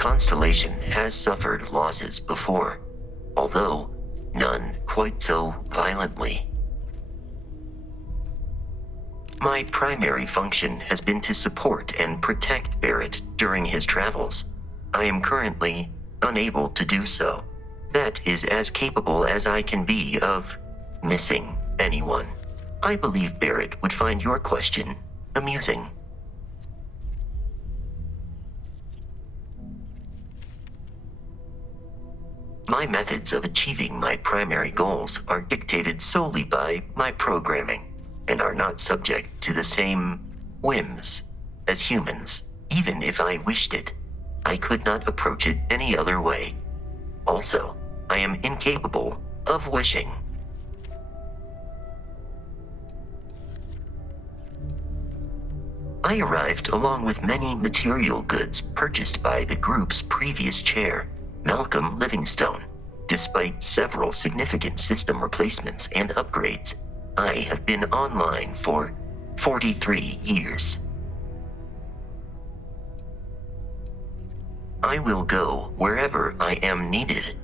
Constellation has suffered losses before, although none quite so violently. My primary function has been to support and protect Barrett during his travels. I am currently unable to do so. That is as capable as I can be of missing anyone. I believe Barrett would find your question amusing. My methods of achieving my primary goals are dictated solely by my programming and are not subject to the same whims as humans. Even if I wished it, I could not approach it any other way. Also, I am incapable of wishing. I arrived along with many material goods purchased by the group's previous chair, Malcolm Livingstone. Despite several significant system replacements and upgrades, I have been online for 43 years. I will go wherever I am needed.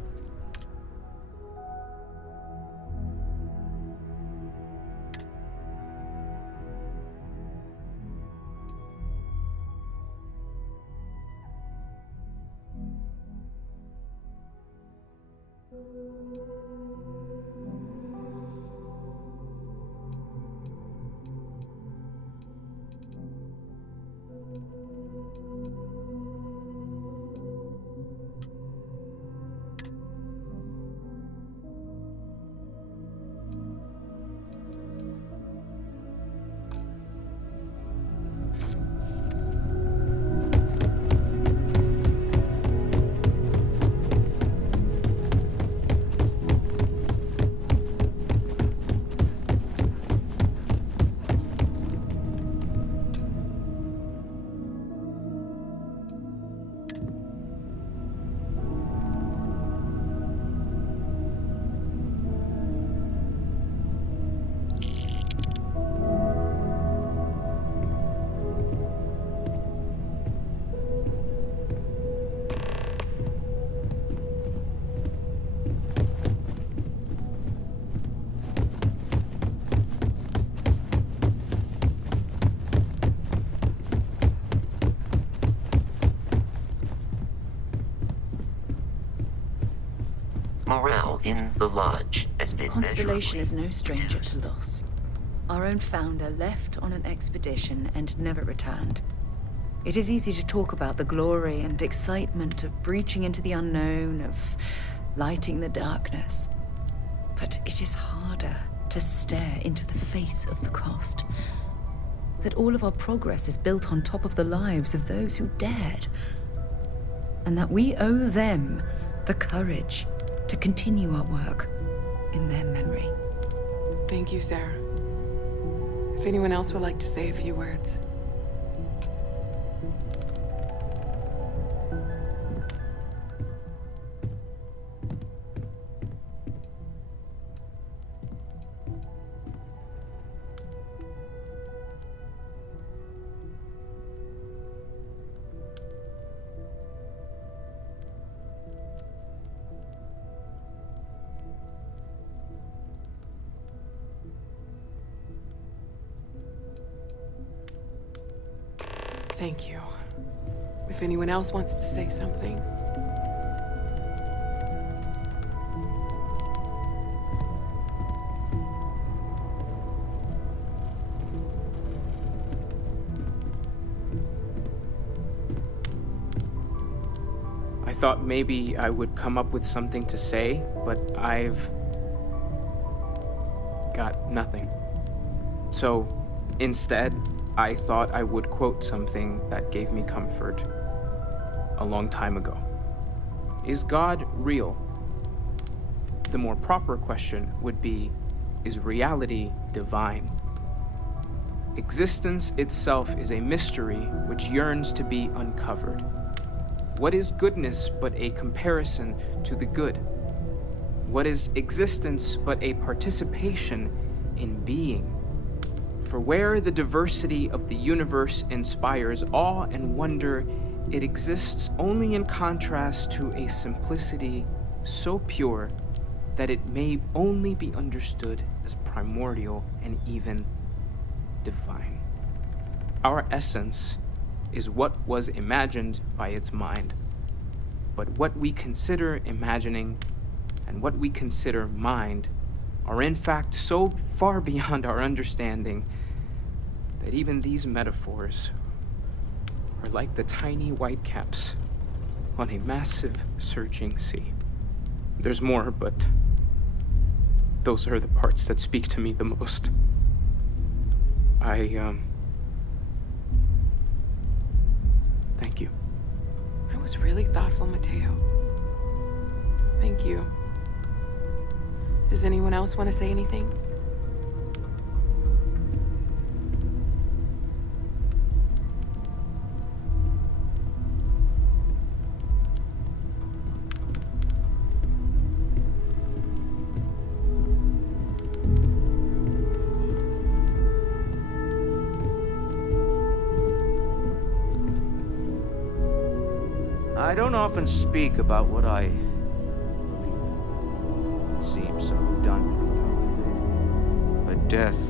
Morale in the lodge has been Constellation is no stranger to loss. Our own founder left on an expedition and never returned. It is easy to talk about the glory and excitement of breaching into the unknown, of lighting the darkness. But it is harder to stare into the face of the cost. That all of our progress is built on top of the lives of those who dared. And that we owe them the courage to continue our work in their memory. Thank you, Sarah. If anyone else would like to say a few words. Thank you. If anyone else wants to say something. I thought maybe I would come up with something to say, but I've got nothing. So, instead, I thought I would quote something that gave me comfort a long time ago. Is God real? The more proper question would be, is reality divine? Existence itself is a mystery which yearns to be uncovered. What is goodness but a comparison to the good? What is existence but a participation in being? For where the diversity of the universe inspires awe and wonder, it exists only in contrast to a simplicity so pure that it may only be understood as primordial and even divine. Our essence is what was imagined by its mind, but what we consider imagining and what we consider mind are in fact so far beyond our understanding that even these metaphors are like the tiny whitecaps on a massive surging sea. There's more, but those are the parts that speak to me the most. Thank you. That was really thoughtful, Mateo. Thank you. Does anyone else want to say anything? I don't often speak about what I believe in. It seems so redundant with how I live. But death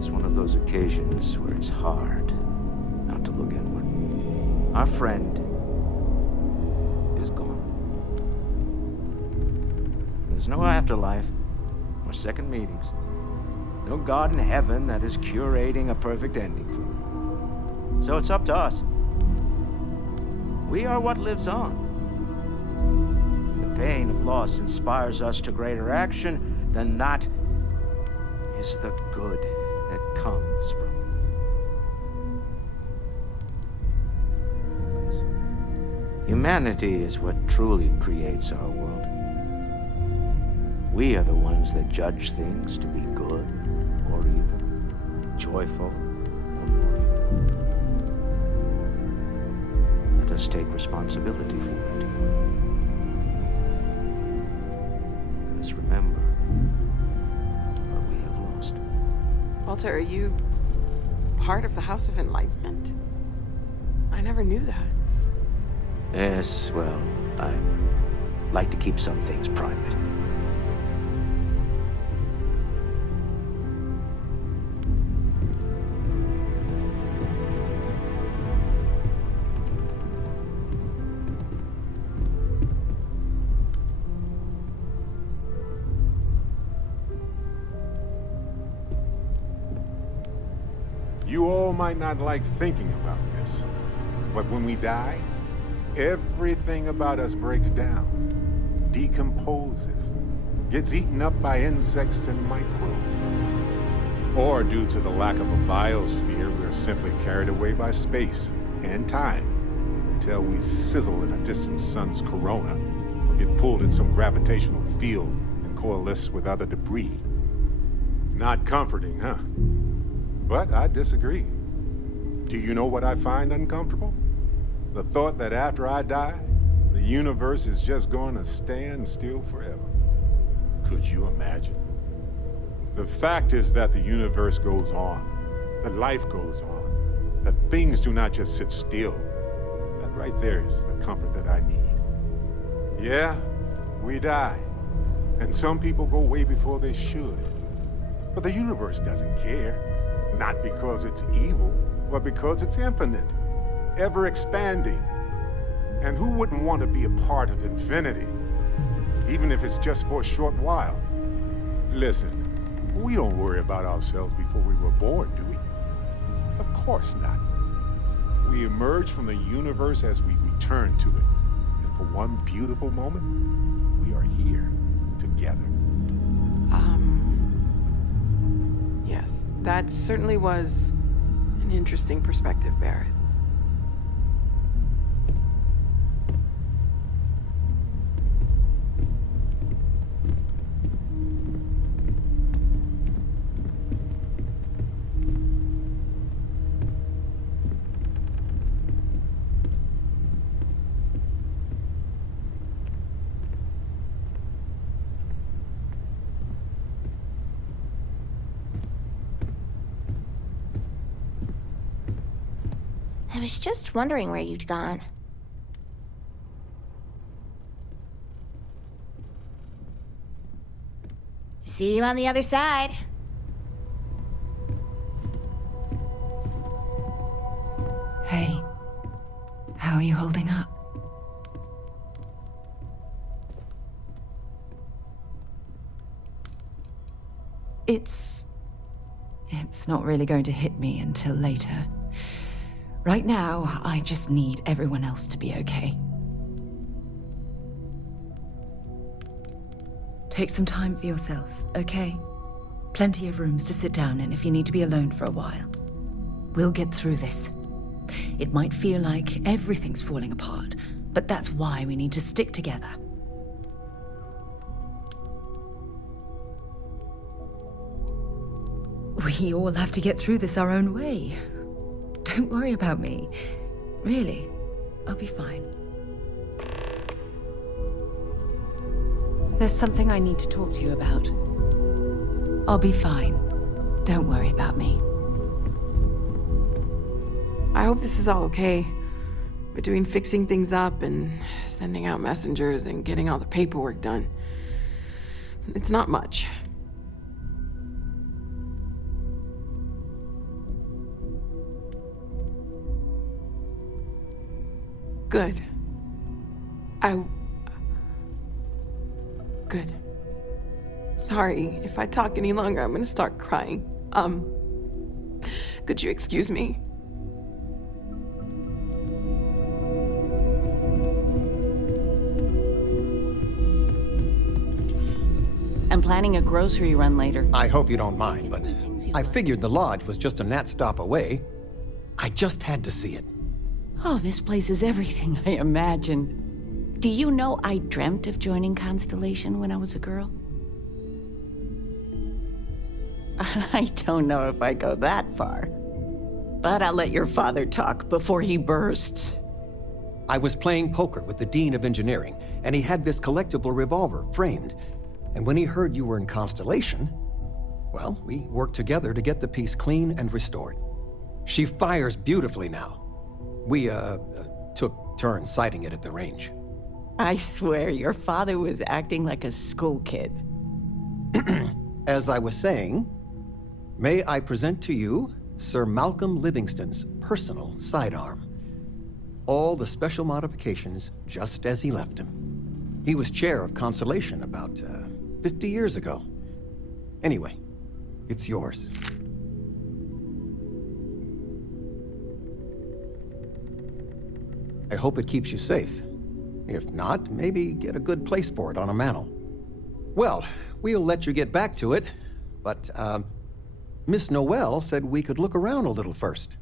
is one of those occasions where it's hard not to look inward. Our friend is gone. There's no afterlife or second meetings. No God in heaven that is curating a perfect ending for him. So it's up to us. We are what lives on. If the pain of loss inspires us to greater action, then that is the good that comes from it. Humanity is what truly creates our world. We are the ones that judge things to be good or evil, joyful or mournful. Let us take responsibility for it. Let us remember what we have lost. Walter, are you part of the House of Enlightenment? I never knew that. Yes, well, I like to keep some things private. You all might not like thinking about this, but when we die, everything about us breaks down, decomposes, gets eaten up by insects and microbes. Or due to the lack of a biosphere, we're simply carried away by space and time until we sizzle in a distant sun's corona or get pulled in some gravitational field and coalesce with other debris. Not comforting, huh? But I disagree. Do you know what I find uncomfortable? The thought that after I die, the universe is just going to stand still forever. Could you imagine? The fact is that the universe goes on, that life goes on, that things do not just sit still. That right there is the comfort that I need. Yeah, we die, and some people go way before they should. But the universe doesn't care. Not because it's evil, but because it's infinite, ever expanding. And who wouldn't want to be a part of infinity, even if it's just for a short while? Listen, we don't worry about ourselves before we were born, do we? Of course not. We emerge from the universe as we return to it. And for one beautiful moment, we are here together. Yes, that certainly was an interesting perspective, Barrett. was just wondering where you'd gone. See you on the other side. Hey, how are you holding up? It's not really going to hit me until later. Right now, I just need everyone else to be okay. Take some time for yourself, okay? Plenty of rooms to sit down in if you need to be alone for a while. We'll get through this. It might feel like everything's falling apart, but that's why we need to stick together. We all have to get through this our own way. Don't worry about me. Really, I'll be fine. There's something I need to talk to you about. I'll be fine. Don't worry about me. I hope this is all okay. Between fixing things up and sending out messengers and getting all the paperwork done. It's not much. Good. Good. Sorry, if I talk any longer, I'm gonna start crying. Could you excuse me? I'm planning a grocery run later. I hope you don't mind, but I figured the lodge was just a gnat stop away. I just had to see it. Oh, this place is everything I imagined. Do you know I dreamt of joining Constellation when I was a girl? I don't know if I go that far. But I'll let your father talk before he bursts. I was playing poker with the Dean of Engineering, and he had this collectible revolver framed. And when he heard you were in Constellation, well, we worked together to get the piece clean and restored. She fires beautifully now. We, took turns sighting it at the range. I swear your father was acting like a school kid. As I was saying, may I present to you Sir Malcolm Livingston's personal sidearm. All the special modifications just as he left him. He was chair of Constellation about 50 years ago. Anyway, it's yours. I hope it keeps you safe. If not, maybe get a good place for it on a mantle. Well, we'll let you get back to it, but, Miss Noel said we could look around a little first.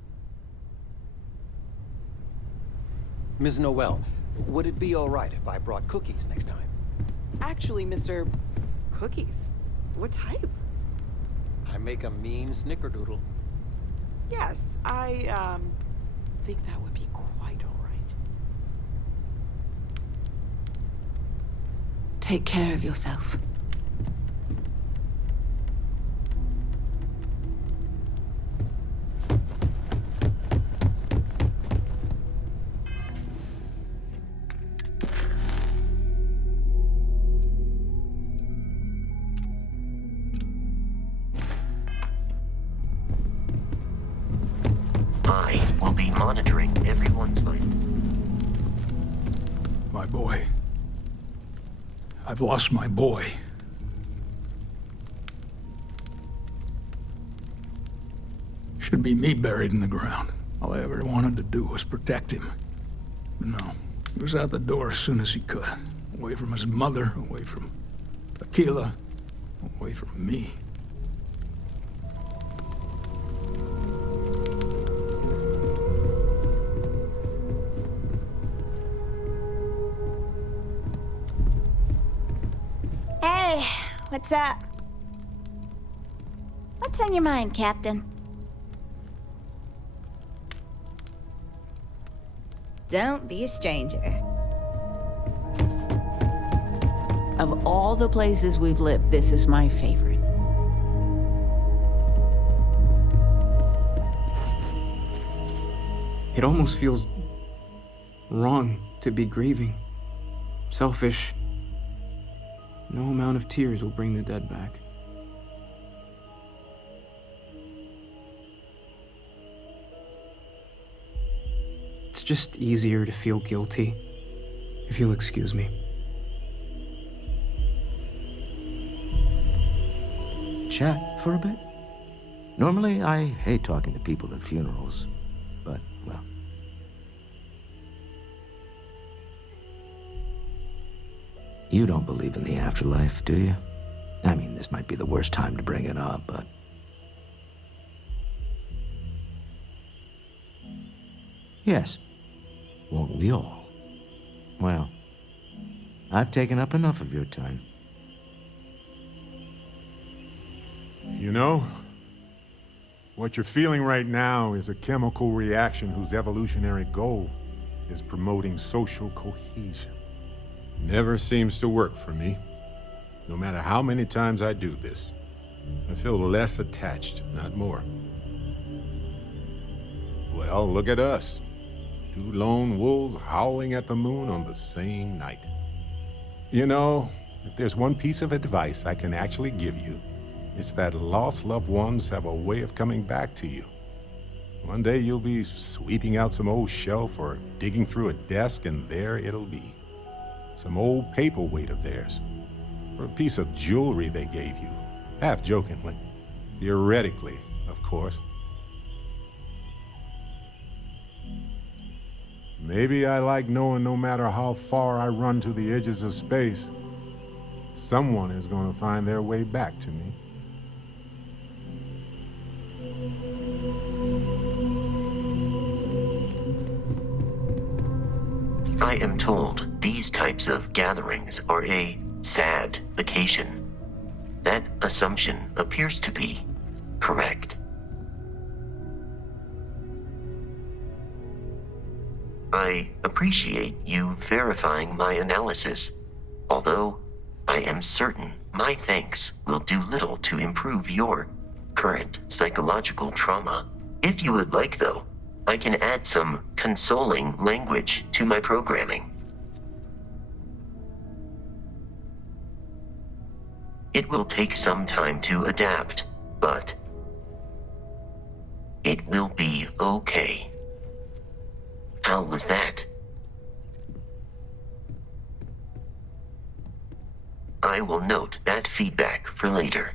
Ms. Noel, would it be all right if I brought cookies next time? Actually, Mr. Cookies. What type? I make a mean snickerdoodle. Yes, I, think that would be quite all right. Take care of yourself. I will be monitoring everyone's vital. My boy. I've lost my boy. Should be me buried in the ground. All I ever wanted to do was protect him. But no, he was out the door as soon as he could. Away from his mother, away from Aquila, away from me. Hey, what's up? What's on your mind, Captain? Don't be a stranger. Of all the places we've lived, this is my favorite. It almost feels wrong to be grieving. Selfish. No amount of tears will bring the dead back. It's just easier to feel guilty, if you'll excuse me. Chat for a bit? Normally, I hate talking to people at funerals, but, well. You don't believe in the afterlife, do you? I mean, this might be the worst time to bring it up, but... Yes. Won't we all? Well, I've taken up enough of your time. You know, what you're feeling right now is a chemical reaction whose evolutionary goal is promoting social cohesion. Never seems to work for me. No matter how many times I do this, I feel less attached, not more. Well, look at us. Two lone wolves howling at the moon on the same night. You know, if there's one piece of advice I can actually give you, it's that lost loved ones have a way of coming back to you. One day you'll be sweeping out some old shelf or digging through a desk, and there it'll be. Some old paperweight of theirs, or a piece of jewelry they gave you, half jokingly. Theoretically, of course. Maybe I like knowing no matter how far I run to the edges of space, someone is going to find their way back to me. I am told these types of gatherings are a sad vacation. That assumption appears to be correct. I appreciate you verifying my analysis, although I am certain my thanks will do little to improve your current psychological trauma. If you would like, though, I can add some consoling language to my programming. It will take some time to adapt, but it will be okay. How was that? I will note that feedback for later.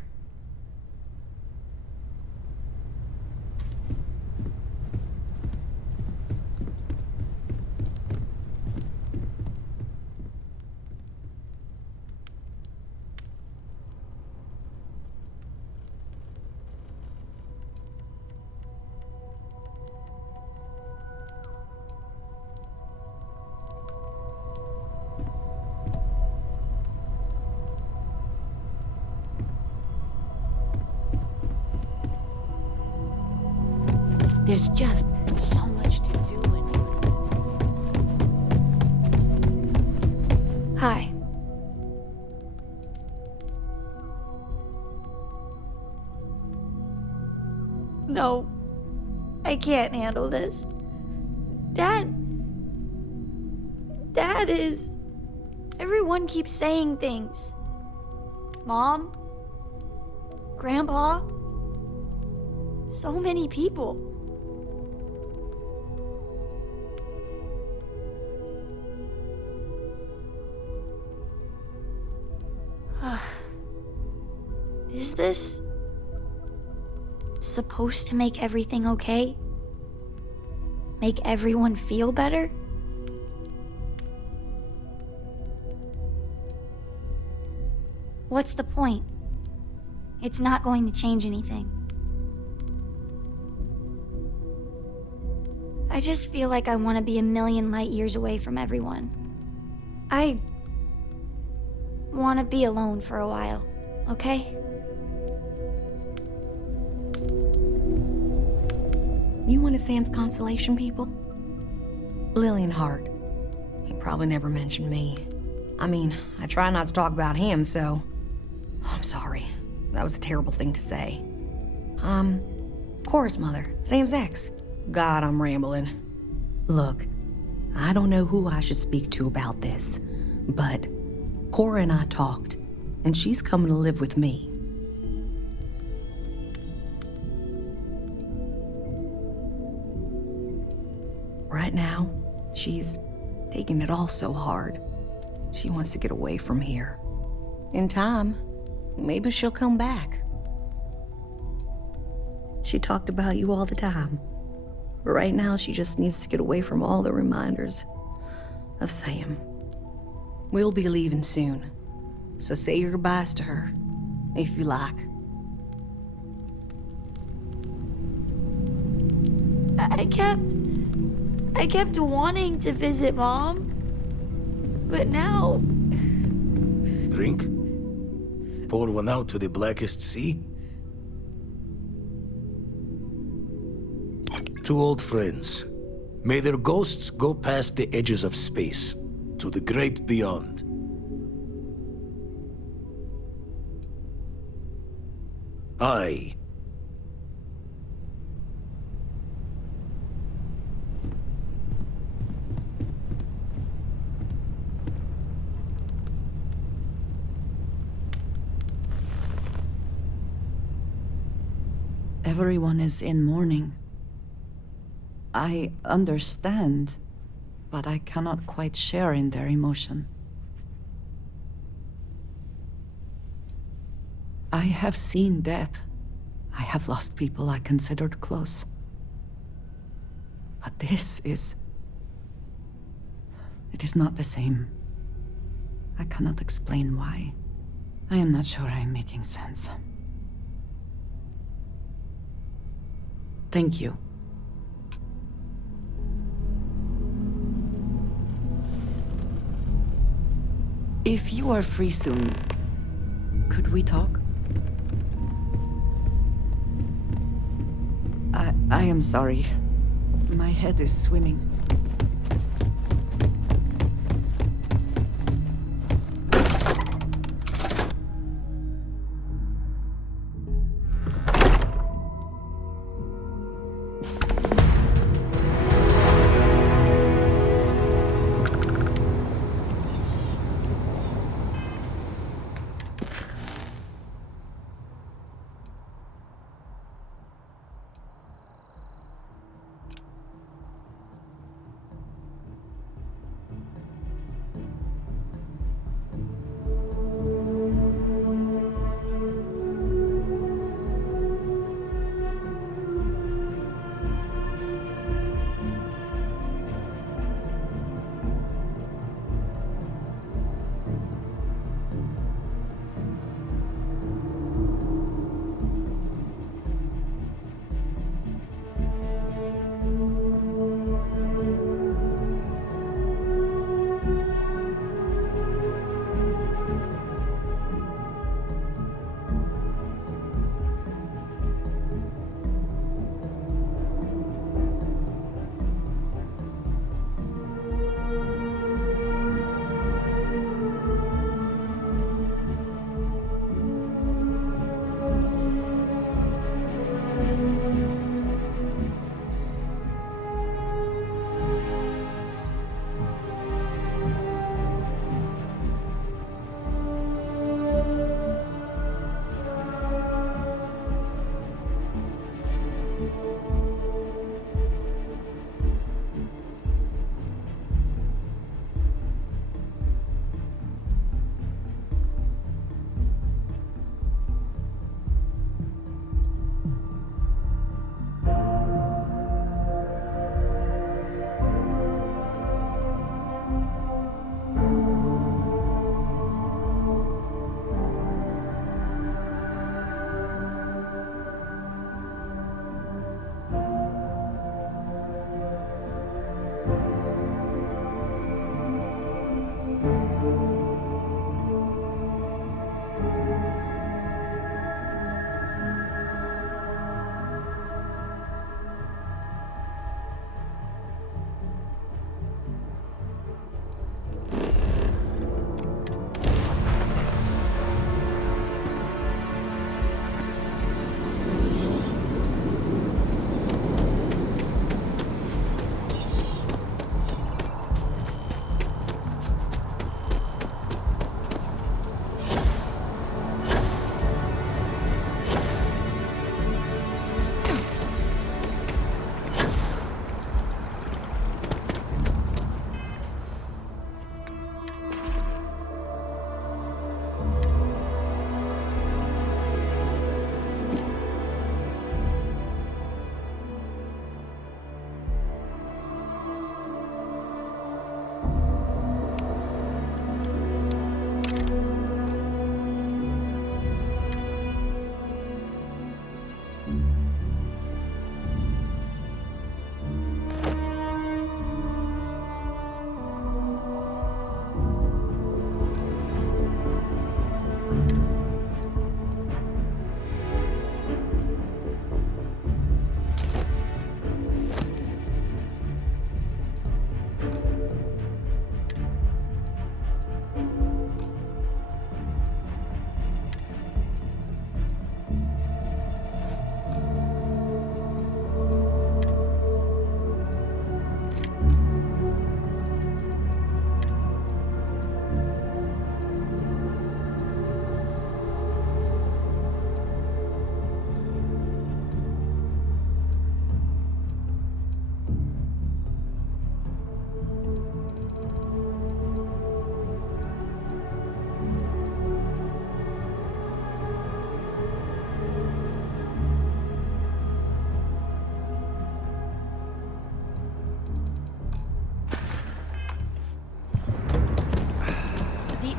There's just so much to do when you're... Hi. No, I can't handle this. Dad is... Everyone keeps saying things. Mom? Grandpa? So many people. Is this supposed to make everything okay? Make everyone feel better? What's the point? It's not going to change anything. I just feel like I want to be a million light years away from everyone. I want to be alone for a while, okay? You one of Sam's consolation people? Lillian Hart. He probably never mentioned me. I mean, I try not to talk about him, so... I'm sorry. That was a terrible thing to say. Cora's mother, Sam's ex. God, I'm rambling. Look, I don't know who I should speak to about this, but Cora and I talked, and she's coming to live with me. Right now, she's taking it all so hard. She wants to get away from here. In time, maybe she'll come back. She talked about you all the time. But right now, she just needs to get away from all the reminders of Sam. We'll be leaving soon, so say your goodbyes to her, if you like. I kept wanting to visit Mom, but now... Drink? Pour one out to the blackest sea? Two old friends. May their ghosts go past the edges of space, to the great beyond. I... Everyone is in mourning. I understand, but I cannot quite share in their emotion. I have seen death. I have lost people I considered close. But this is... it is not the same. I cannot explain why. I am not sure I am making sense. Thank you. If you are free soon, could we talk? I am sorry. My head is swimming.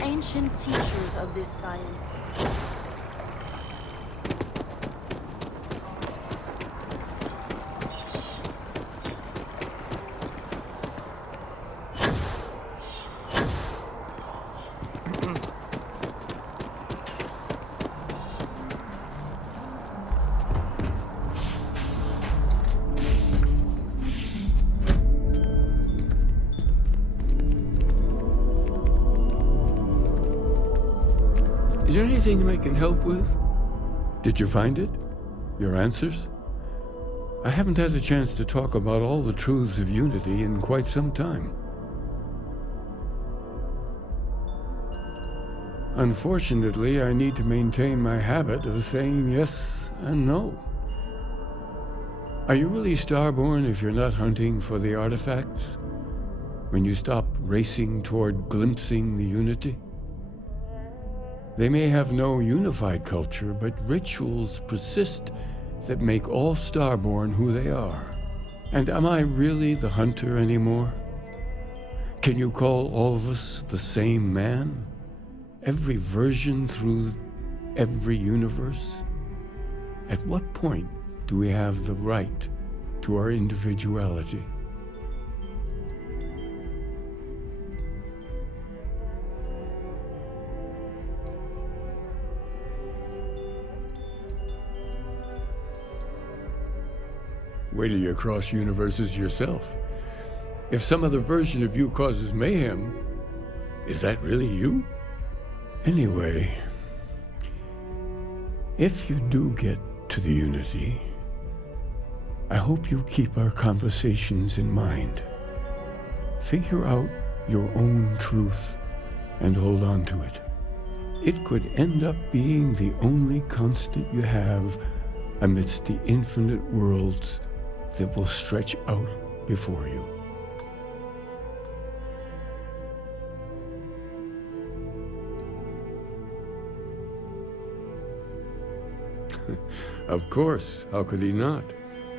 ancient teachers of this science. Is there anything I can help with? Did you find it? Your answers? I haven't had a chance to talk about all the truths of unity in quite some time. Unfortunately, I need to maintain my habit of saying yes and no. Are you really starborn if you're not hunting for the artifacts? When you stop racing toward glimpsing the unity? They may have no unified culture, but rituals persist that make all starborn who they are. And am I really the hunter anymore? Can you call all of us the same man? Every version through every universe? At what point do we have the right to our individuality? Wait till you cross universes yourself. If some other version of you causes mayhem, is that really you? Anyway, if you do get to the unity, I hope you keep our conversations in mind. Figure out your own truth and hold on to it. It could end up being the only constant you have amidst the infinite worlds that will stretch out before you. Of course, how could he not?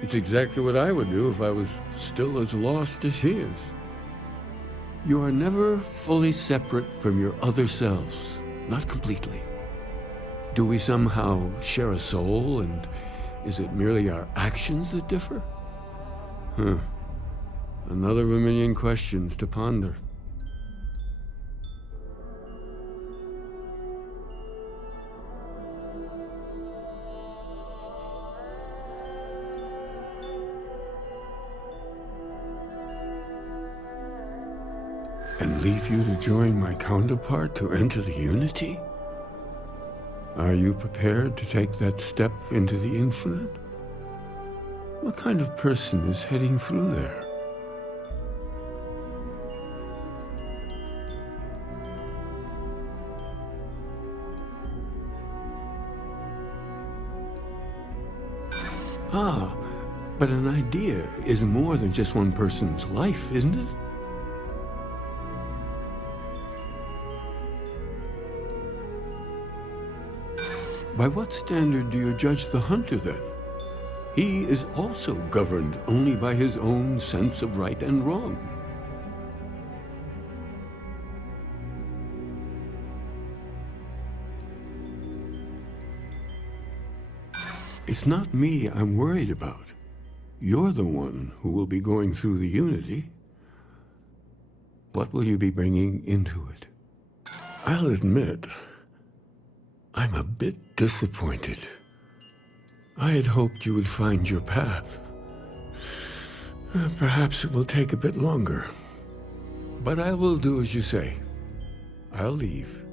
It's exactly what I would do if I was still as lost as he is. You are never fully separate from your other selves, not completely. Do we somehow share a soul, and is it merely our actions that differ? Another of a million questions to ponder. And leave you to join my counterpart to enter the unity? Are you prepared to take that step into the infinite? What kind of person is heading through there? Ah, but an idea is more than just one person's life, isn't it? By what standard do you judge the hunter, then? He is also governed only by his own sense of right and wrong. It's not me I'm worried about. You're the one who will be going through the unity. What will you be bringing into it? I'll admit, I'm a bit disappointed. I had hoped you would find your path. Perhaps it will take a bit longer. But I will do as you say. I'll leave.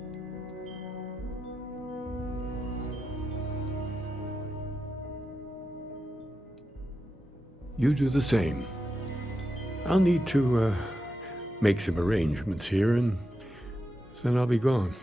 You do the same. I'll need to make some arrangements here, and then I'll be gone.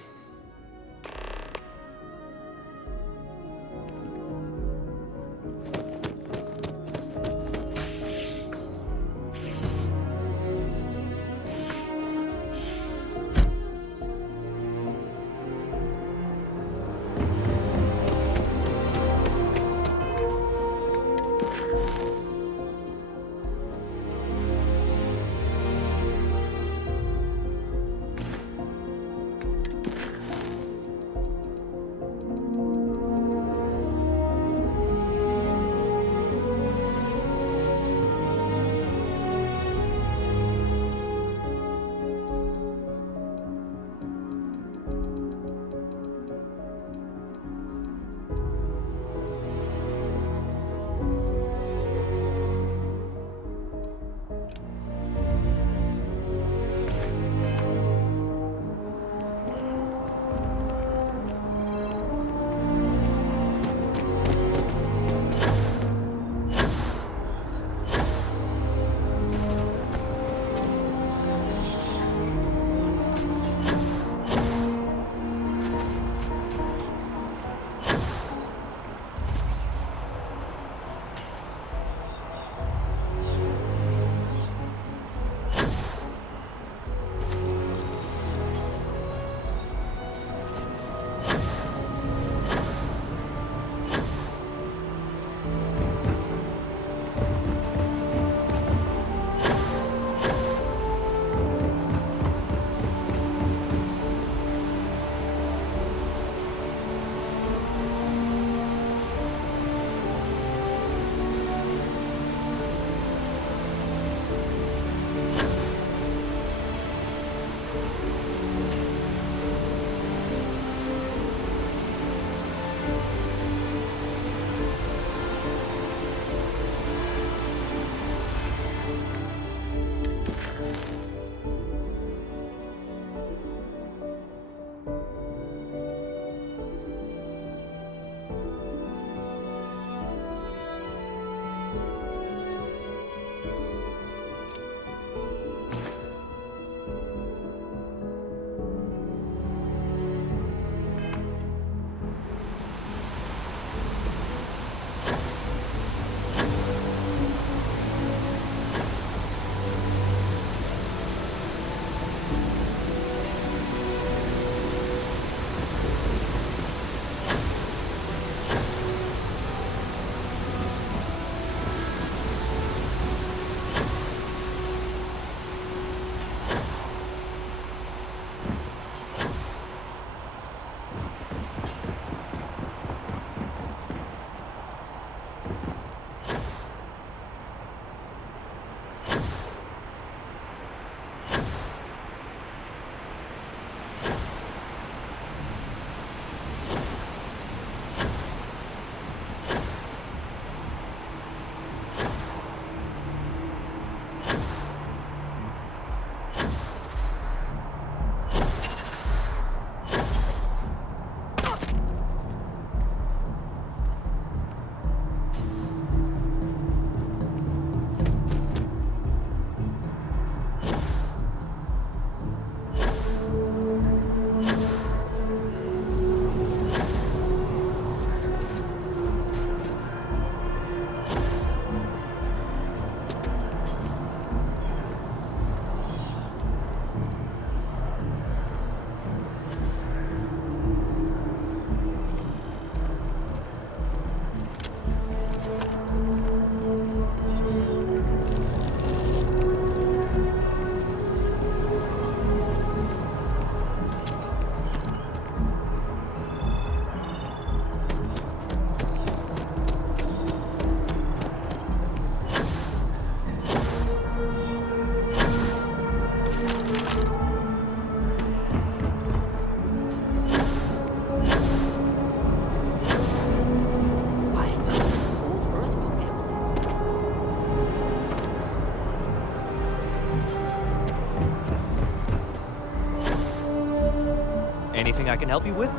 Anything I can help you with?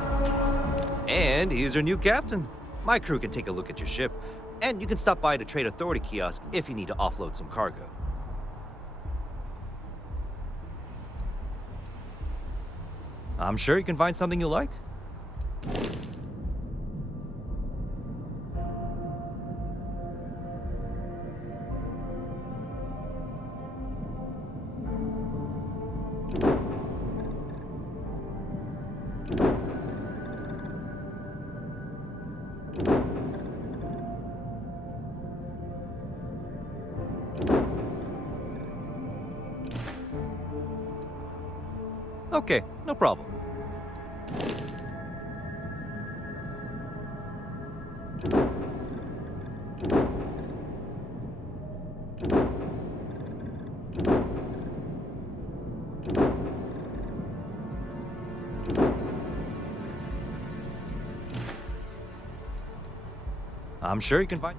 And here's your new captain. My crew can take a look at your ship, and you can stop by the Trade Authority kiosk if you need to offload some cargo. I'm sure you can find something you'll like. Okay, no problem. I'm sure you can find...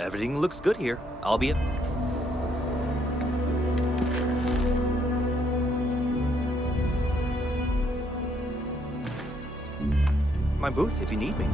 Everything looks good here. I'll be at... my booth if you need me.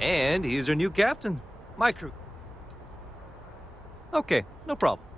And here's your new captain. My crew. Okay, no problem.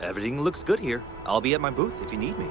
Everything looks good here. I'll be at my booth if you need me.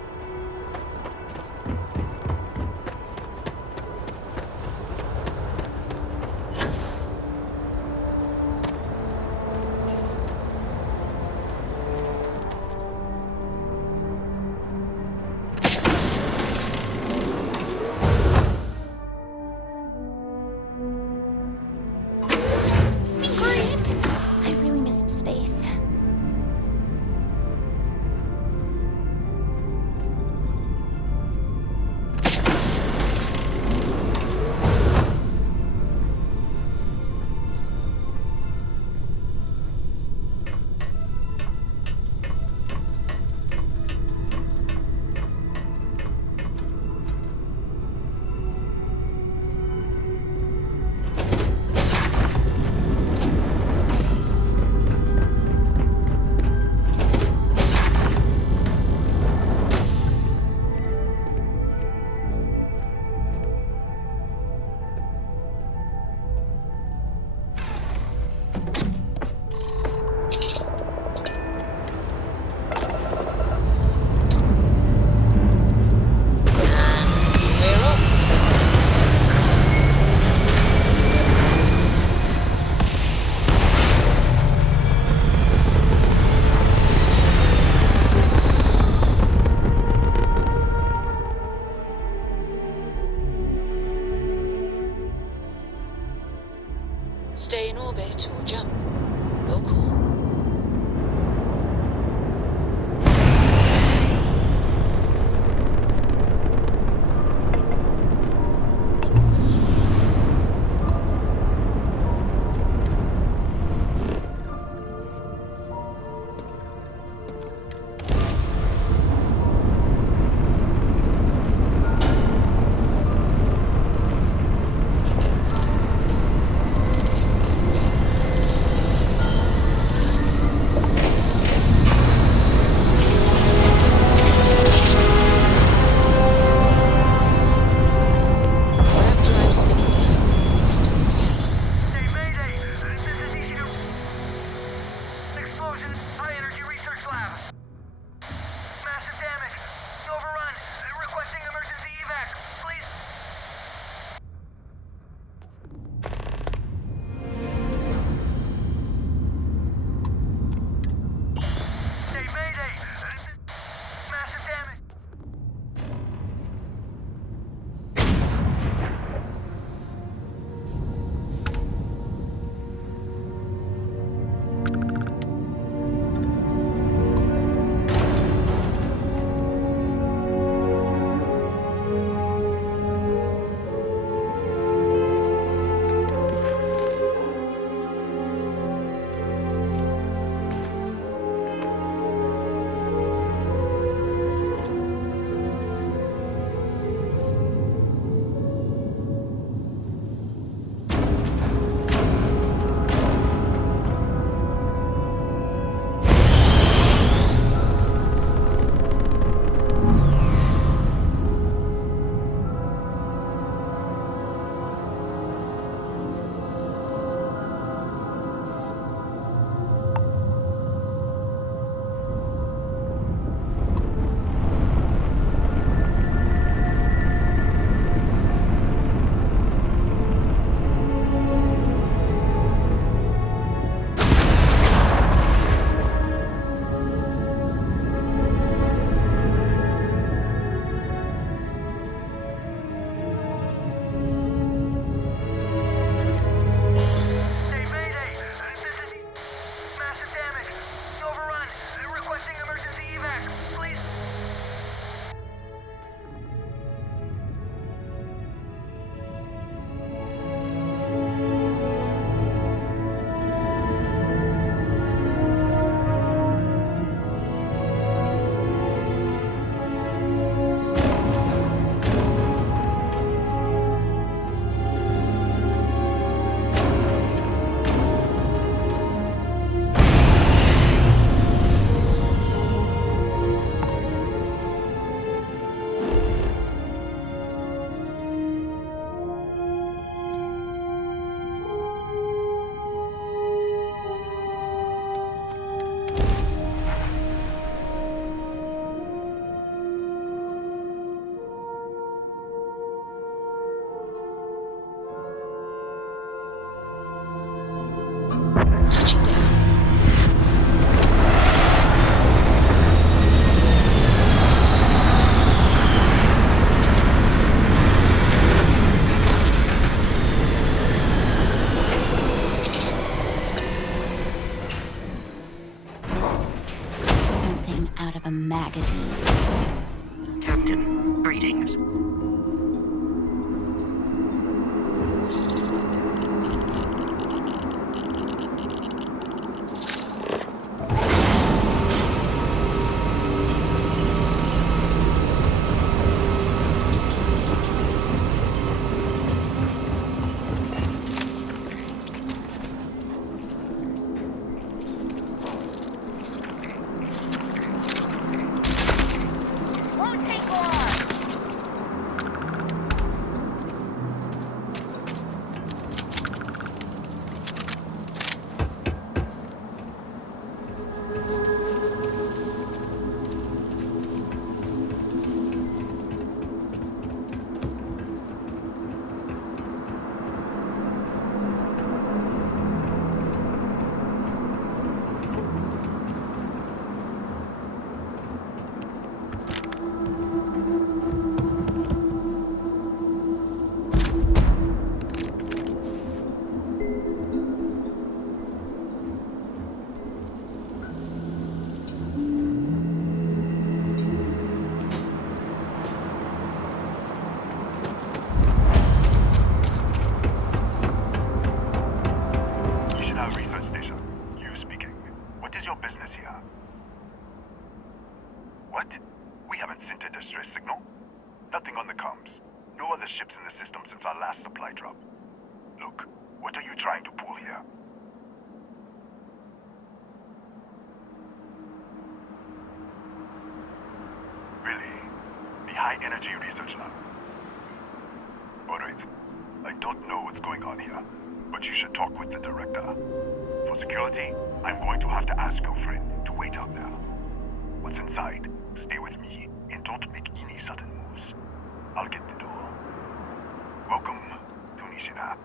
orbit or jump. Your call. Touching down. This looks like something out of a magazine. Captain, greetings. is here. What? We haven't sent a distress signal? Nothing on the comms. No other ships in the system since our last supply drop. Look, what are you trying to pull here? Really? The High Energy Research Lab? Alright. I don't know what's going on here, but you should talk with the director. For security, I'm going to have to ask your friend to wait out there. What's inside, stay with me, and don't make any sudden moves. I'll get the door. Welcome to Nishina.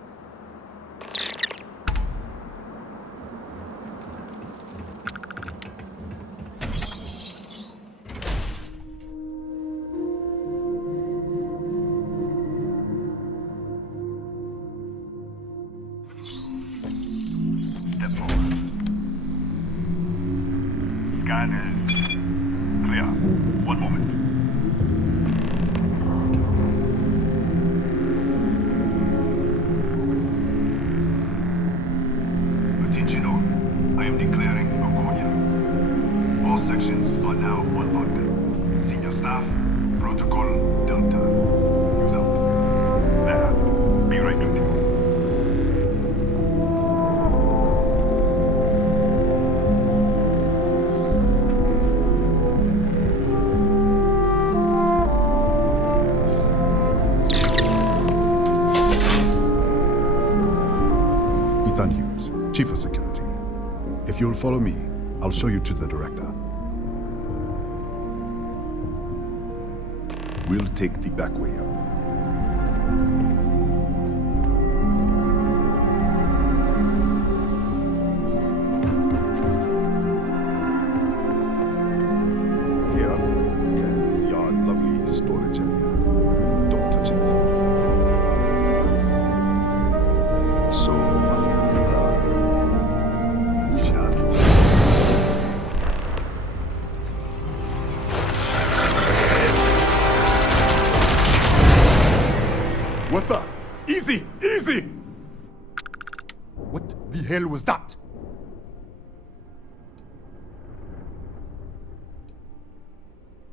Step forward. Scan is clear. One moment. Attention all. I am declaring Okonia. All sections are now on lockdown. Senior staff, protocol Delta. Use up. There. Be right with you. Chief of Security. If you'll follow me, I'll show you to the director. We'll take the back way up. Here, you can see our lovely storage area. Don't touch anything. So, what the? Easy! Easy! What the hell was that?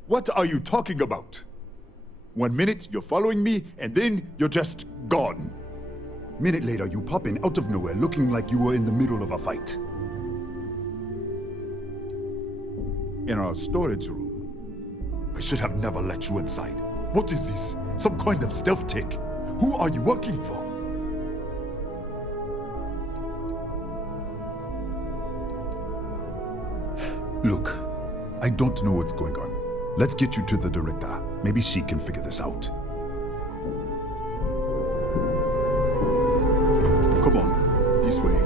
What are you talking about? 1 minute you're following me, and then you're just gone. Minute later, you pop in out of nowhere looking like you were in the middle of a fight. In our storage room. I should have never let you inside. What is this? Some kind of stealth tick? Who are you working for? Look, I don't know what's going on. Let's get you to the director. Maybe she can figure this out. Come on, this way.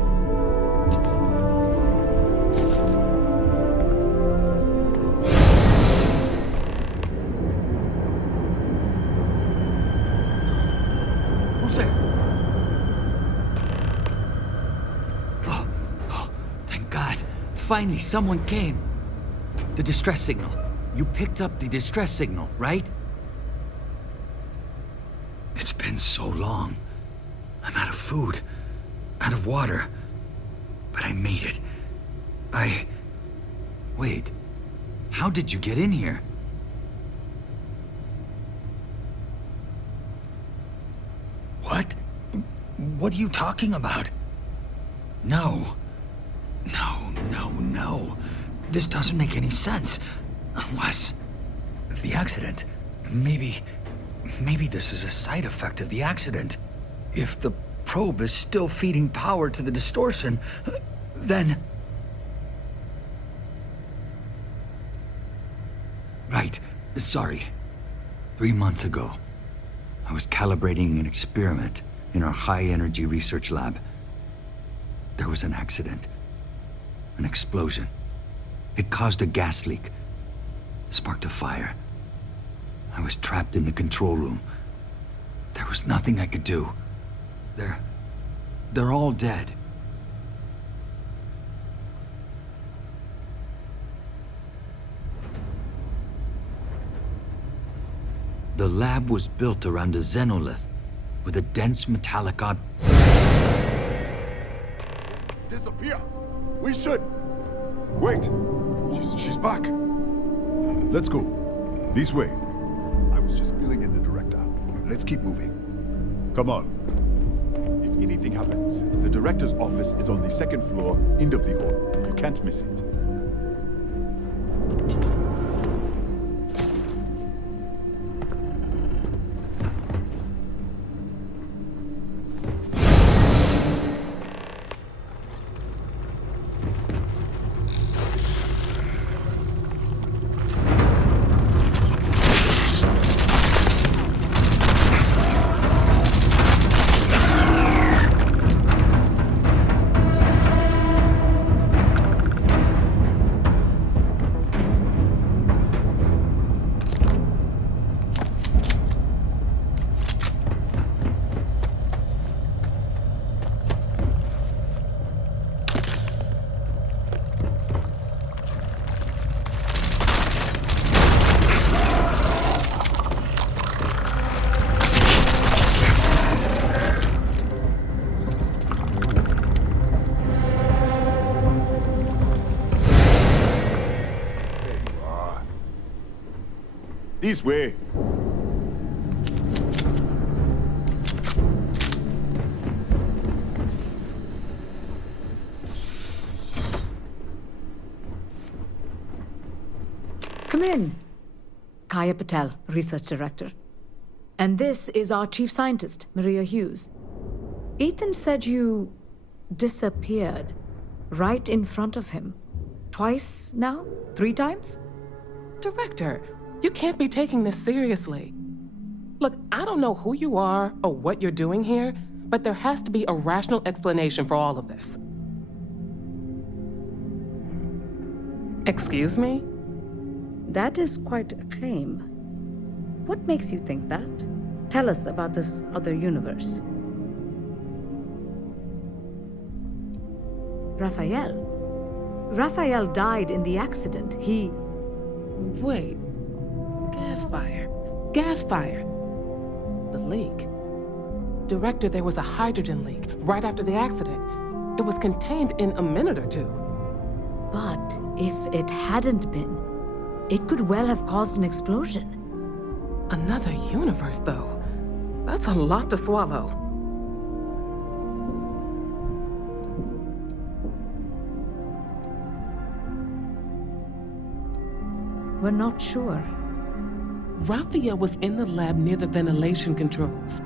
Who's there? Oh, thank God. Finally, someone came. The distress signal. You picked up the distress signal, right? It's been so long. I'm out of food, out of water, but I made it. Wait, how did you get in here? What? What are you talking about? No. No. This doesn't make any sense. Unless... the accident. Maybe this is a side effect of the accident. If the probe is still feeding power to the distortion, then... Right. Sorry. 3 months ago, I was calibrating an experiment in our high-energy research lab. There was an accident. An explosion. It caused a gas leak. Sparked a fire. I was trapped in the control room. There was nothing I could do. They're all dead. The lab was built around a xenolith with a dense metallic Disappear! We should... Wait! She's back. Let's go. This way. I was just filling in the director. Let's keep moving. Come on. If anything happens, the director's office is on the second floor, end of the hall. You can't miss it. This way. Come in. Kaya Patel, Research Director. And this is our Chief Scientist, Maria Hughes. Ethan said you disappeared right in front of him. Twice now? 3 times? Director, you can't be taking this seriously. Look, I don't know who you are or what you're doing here, but there has to be a rational explanation for all of this. Excuse me? That is quite a claim. What makes you think that? Tell us about this other universe. Raphael died in the accident. He... Wait. Gas fire. Gas fire. The leak. Director, there was a hydrogen leak right after the accident. It was contained in a minute or two. But if it hadn't been, it could well have caused an explosion. Another universe, though. That's a lot to swallow. We're not sure. Raphael was in the lab near the ventilation controls.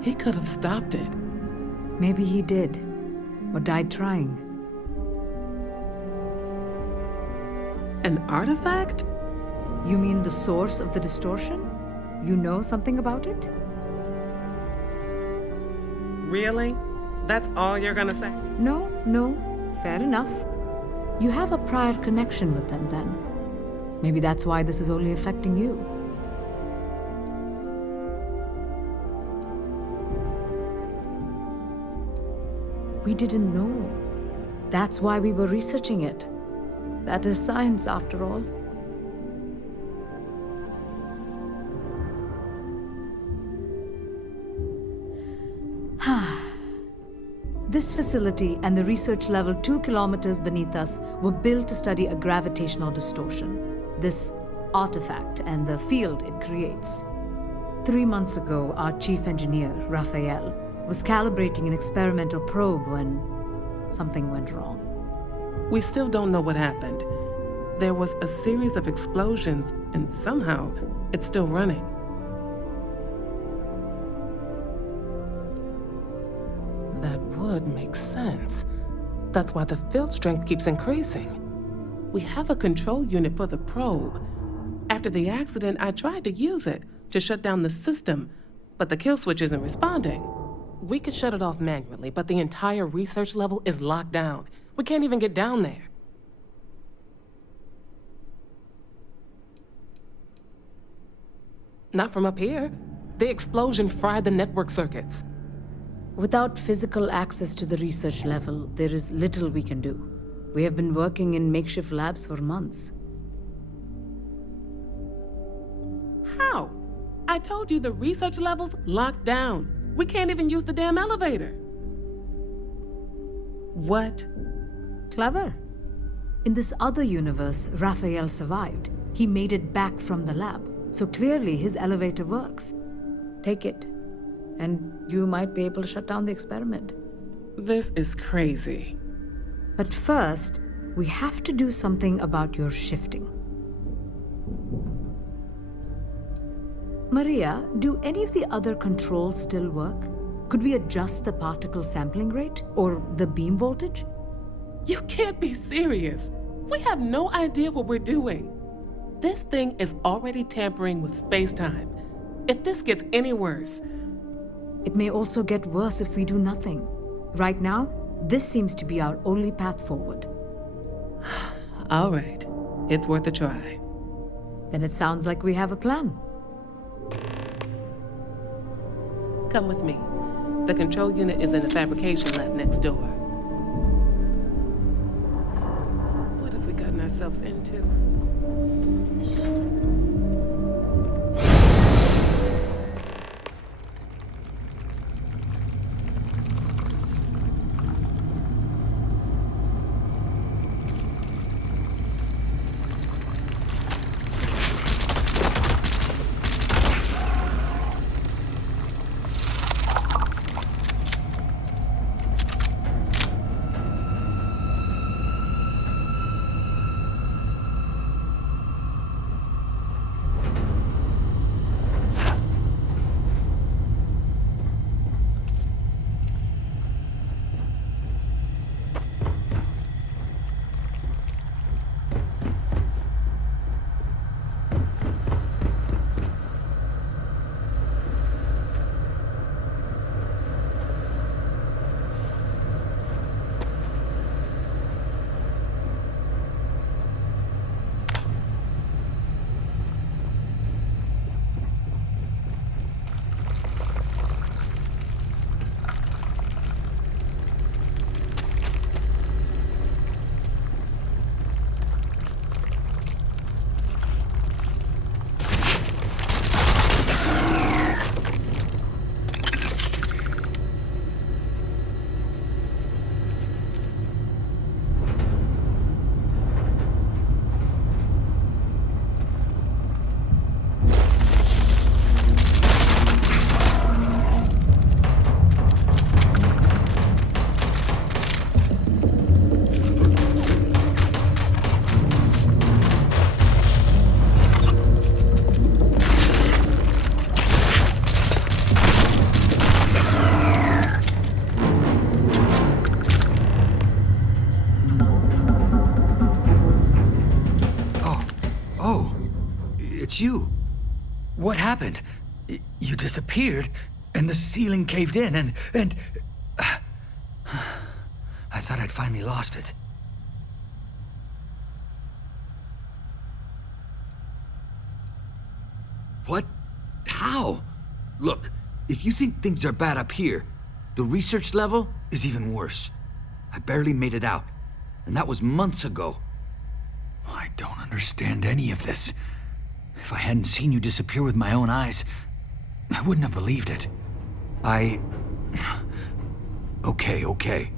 He could have stopped it. Maybe he did, or died trying. An artifact? You mean the source of the distortion? You know something about it? Really? That's all you're gonna say? No, fair enough. You have a prior connection with them then. Maybe that's why this is only affecting you. We didn't know. That's why we were researching it. That is science, after all. This facility and the research level 2 kilometers beneath us were built to study a gravitational distortion, this artifact and the field it creates. 3 months ago, our chief engineer, Raphael, was calibrating an experimental probe when something went wrong. We still don't know what happened. There was a series of explosions, and somehow it's still running. That would make sense. That's why the field strength keeps increasing. We have a control unit for the probe. After the accident, I tried to use it to shut down the system, but the kill switch isn't responding. We could shut it off manually, but the entire research level is locked down. We can't even get down there. Not from up here. The explosion fried the network circuits. Without physical access to the research level, there is little we can do. We have been working in makeshift labs for months. How? I told you the research level's locked down. We can't even use the damn elevator. What? Clever. In this other universe, Raphael survived. He made it back from the lab, so clearly his elevator works. Take it, and you might be able to shut down the experiment. This is crazy. But first, we have to do something about your shifting. Maria, do any of the other controls still work? Could we adjust the particle sampling rate or the beam voltage? You can't be serious. We have no idea what we're doing. This thing is already tampering with space-time. If this gets any worse... It may also get worse if we do nothing. Right now, this seems to be our only path forward. All right. It's worth a try. Then it sounds like we have a plan. Come with me. The control unit is in the fabrication lab next door. What have we gotten ourselves into? It's you. What happened? You disappeared, and the ceiling caved in, and... I thought I'd finally lost it. What? How? Look, if you think things are bad up here, the research level is even worse. I barely made it out, and that was months ago. I don't understand any of this. If I hadn't seen you disappear with my own eyes, I wouldn't have believed it. Okay.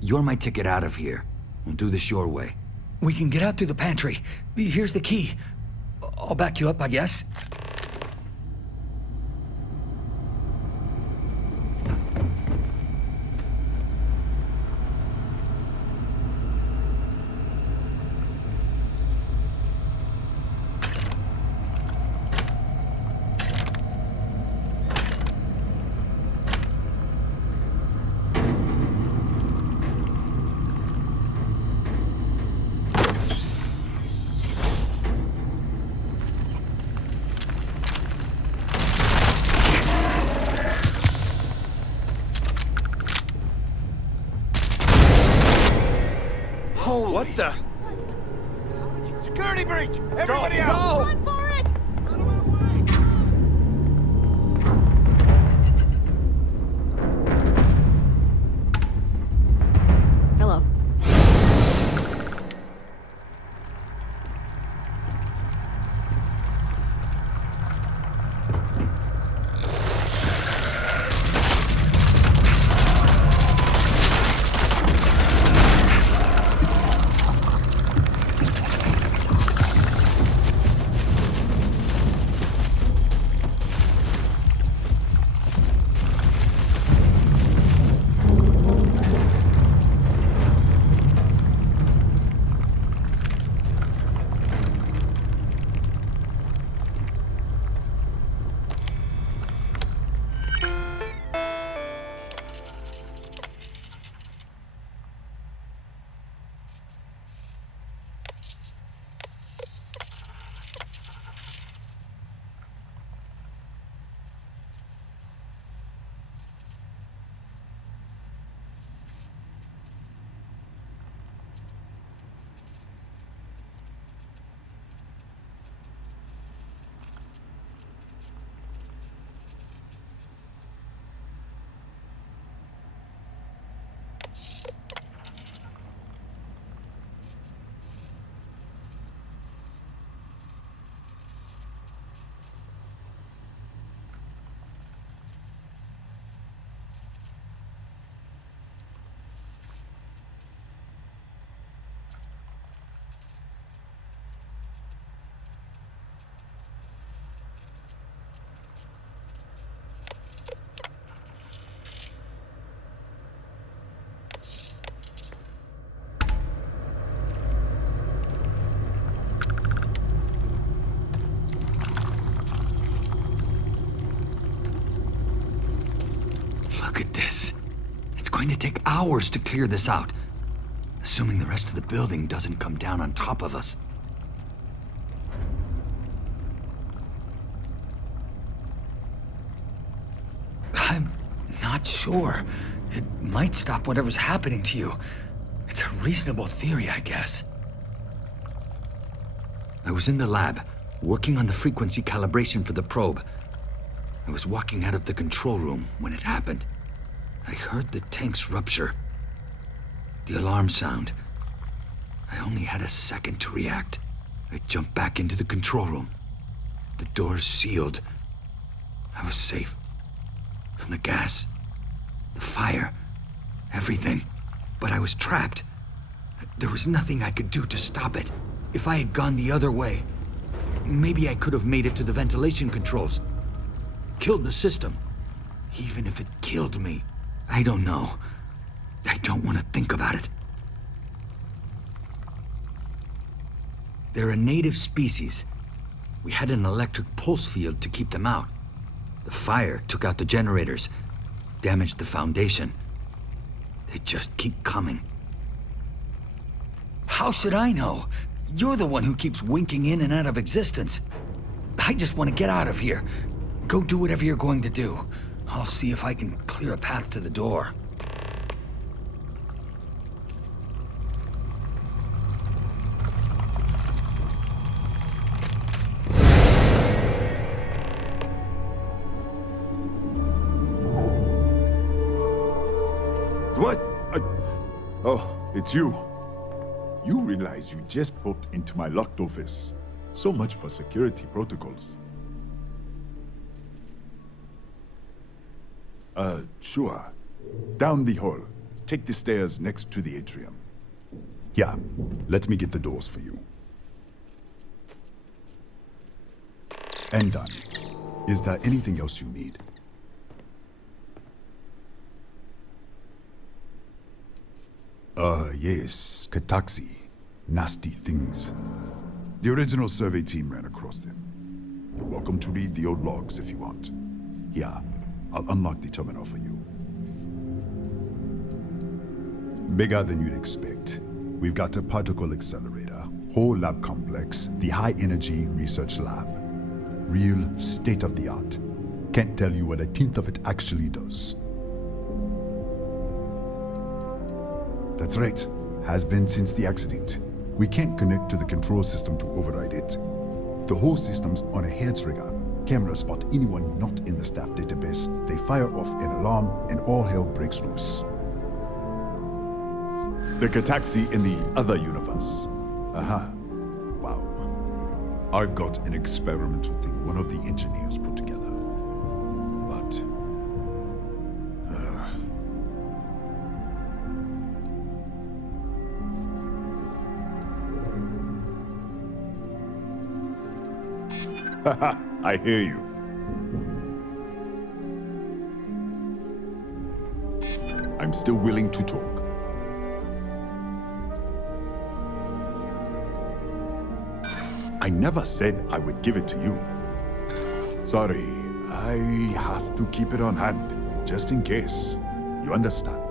You're my ticket out of here. We'll do this your way. We can get out through the pantry. Here's the key. I'll back you up, I guess. What the? Security breach! Everybody out! Go! Run for it! Hello. Look at this. It's going to take hours to clear this out. Assuming the rest of the building doesn't come down on top of us. I'm not sure. It might stop whatever's happening to you. It's a reasonable theory, I guess. I was in the lab, working on the frequency calibration for the probe. I was walking out of the control room when it happened. I heard the tanks rupture. The alarm sound. I only had a second to react. I jumped back into the control room. The doors sealed. I was safe. From the gas, the fire, everything. But I was trapped. There was nothing I could do to stop it. If I had gone the other way, maybe I could have made it to the ventilation controls. Killed the system. Even if it killed me, I don't know. I don't want to think about it. They're a native species. We had an electric pulse field to keep them out. The fire took out the generators, damaged the foundation. They just keep coming. How should I know? You're the one who keeps winking in and out of existence. I just want to get out of here. Go do whatever you're going to do. I'll see if I can clear a path to the door. What? Oh, it's you. You realize you just popped into my locked office. So much for security protocols. Sure. Down the hall. Take the stairs next to the atrium. Yeah, let me get the doors for you. And done. Is there anything else you need? Yes, Kataxi. Nasty things. The original survey team ran across them. You're welcome to read the old logs if you want. Here, I'll unlock the terminal for you. Bigger than you'd expect. We've got a particle accelerator, whole lab complex, the high-energy research lab. Real state-of-the-art. Can't tell you what a tenth of it actually does. That's right. Has been since the accident. We can't connect to the control system to override it. The whole system's on a hair trigger. Cameras spot anyone not in the staff database. They fire off an alarm and all hell breaks loose. The Kataxi in the other universe. Wow. I've got an experimental thing one of the engineers put together. But... I hear you. I'm still willing to talk. I never said I would give it to you. Sorry, I have to keep it on hand, just in case. You understand?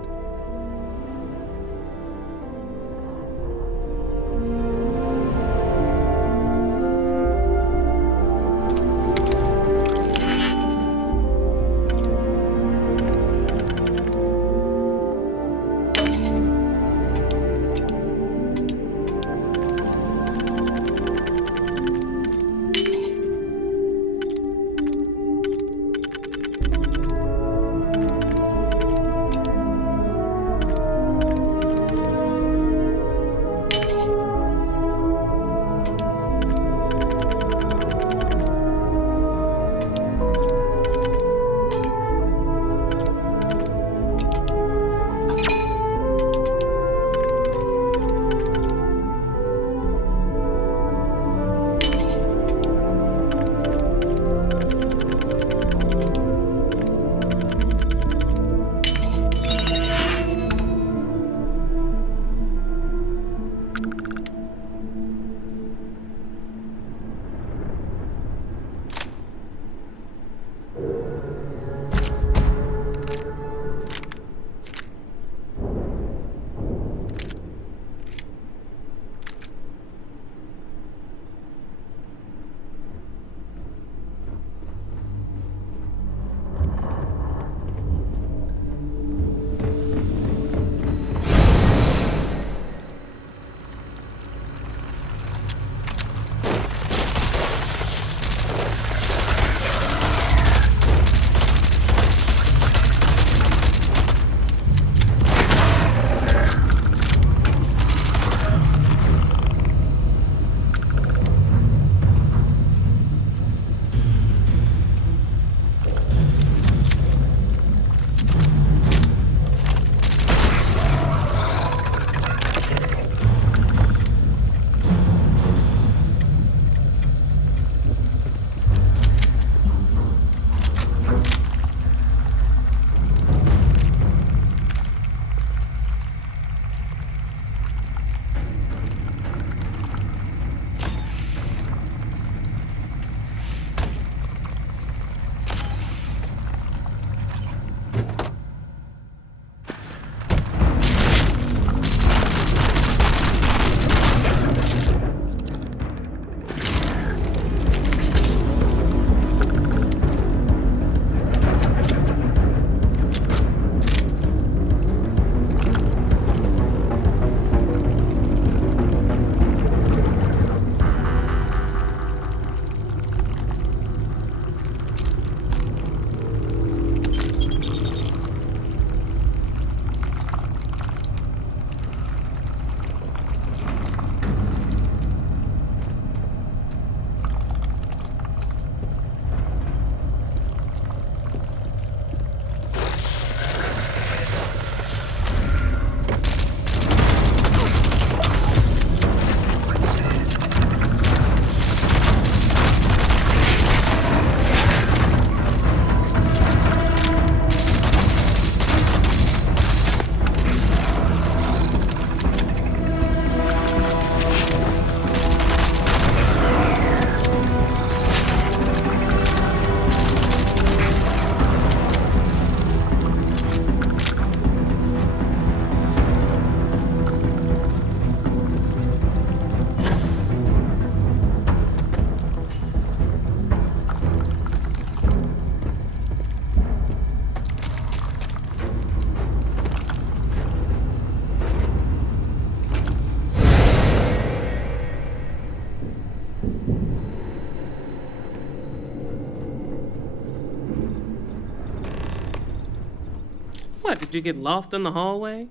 What, did you get lost in the hallway?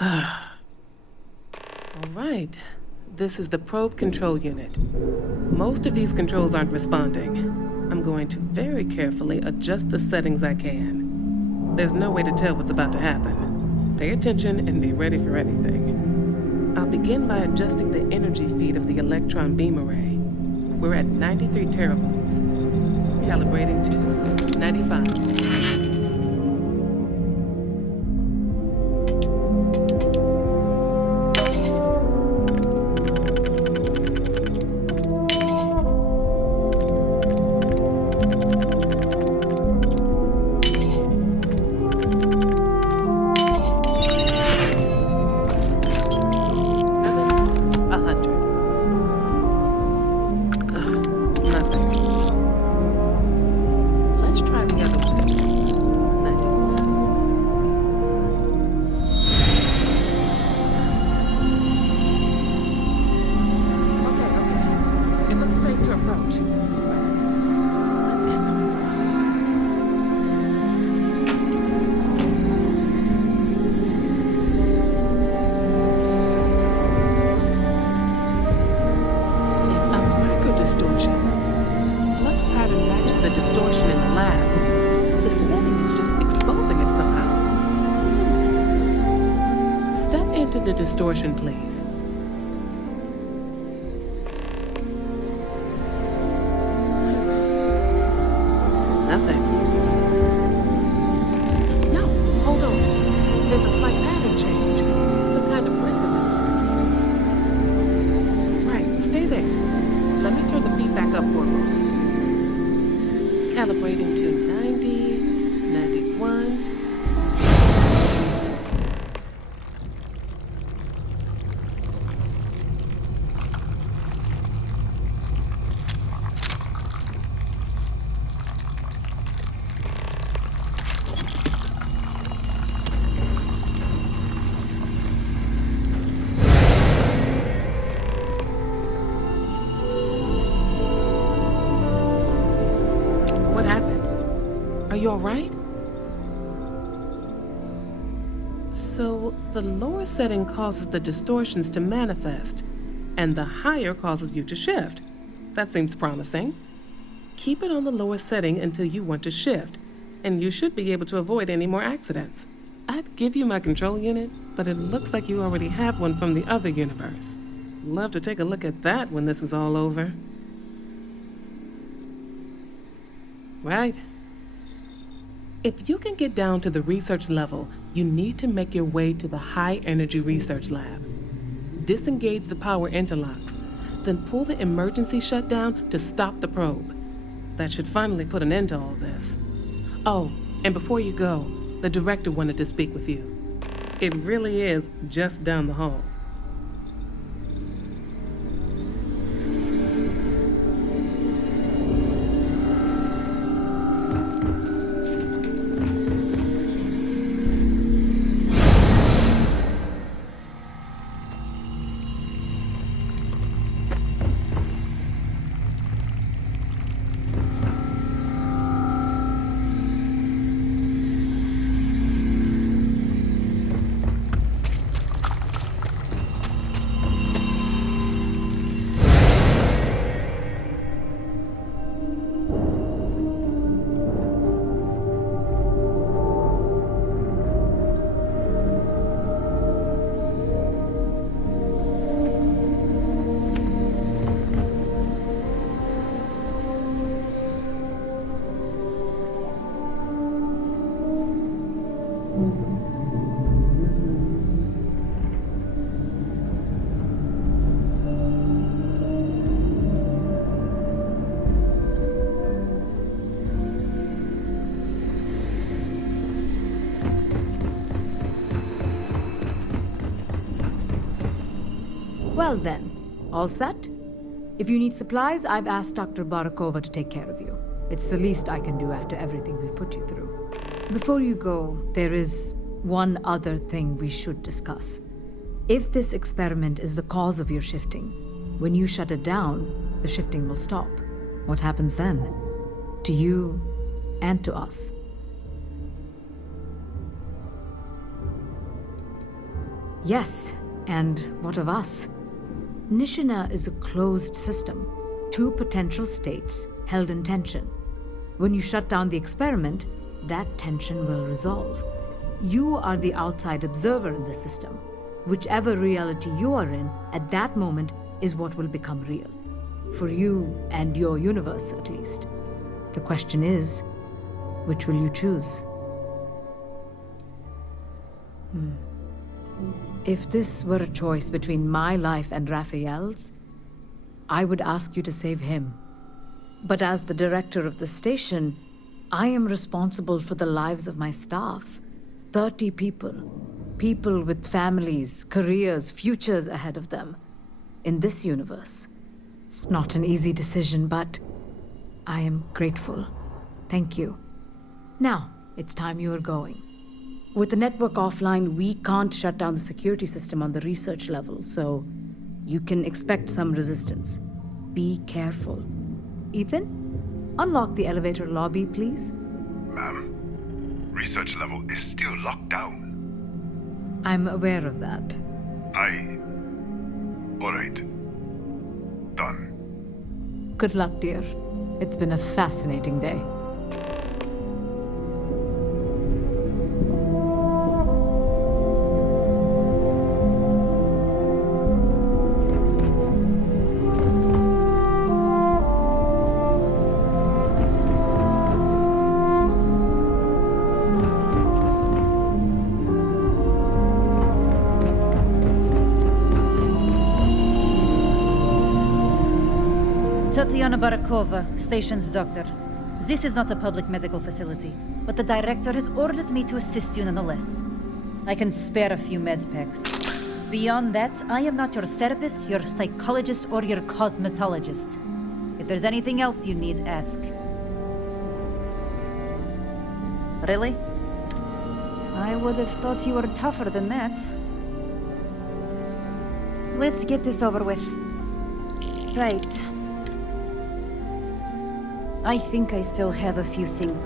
All right. This is the probe control unit. Most of these controls aren't responding. I'm going to very carefully adjust the settings I can. There's no way to tell what's about to happen. Pay attention and be ready for anything. I'll begin by adjusting the energy feed of the electron beam array. We're at 93 teravolts. Calibrating to 95. The distortion, please. Nothing. No, hold on. There's a slight pattern change. Some kind of resonance. Right, stay there. Let me turn the feedback up for a moment. Calibrating to 90, 91. Are you all right? So, the lower setting causes the distortions to manifest, and the higher causes you to shift. That seems promising. Keep it on the lower setting until you want to shift, and you should be able to avoid any more accidents. I'd give you my control unit, but it looks like you already have one from the other universe. Love to take a look at that when this is all over. Right. If you can get down to the research level, you need to make your way to the High Energy Research Lab. Disengage the power interlocks, then pull the emergency shutdown to stop the probe. That should finally put an end to all this. Oh, and before you go, the director wanted to speak with you. It really is just down the hall. Well then, all set? If you need supplies, I've asked Dr. Barakova to take care of you. It's the least I can do after everything we've put you through. Before you go, there is one other thing we should discuss. If this experiment is the cause of your shifting, when you shut it down, the shifting will stop. What happens then? To you and to us. Yes, and what of us? Nishina is a closed system. 2 potential states held in tension. When you shut down the experiment, that tension will resolve. You are the outside observer in the system. Whichever reality you are in, at that moment, is what will become real. For you and your universe, at least. The question is, which will you choose? If this were a choice between my life and Raphael's, I would ask you to save him. But as the director of the station, I am responsible for the lives of my staff. 30 people. People with families, careers, futures ahead of them. In this universe. It's not an easy decision, but I am grateful. Thank you. Now, it's time you are going. With the network offline, we can't shut down the security system on the research level, so you can expect some resistance. Be careful. Ethan, unlock the elevator lobby, please. Ma'am, research level is still locked down. I'm aware of that. All right. Done. Good luck, dear. It's been a fascinating day. Tatiana Barakova, station's doctor. This is not a public medical facility, but the director has ordered me to assist you nonetheless. I can spare a few med packs. Beyond that, I am not your therapist, your psychologist, or your cosmetologist. If there's anything else you need, ask. Really? I would have thought you were tougher than that. Let's get this over with. Right. I think I still have a few things.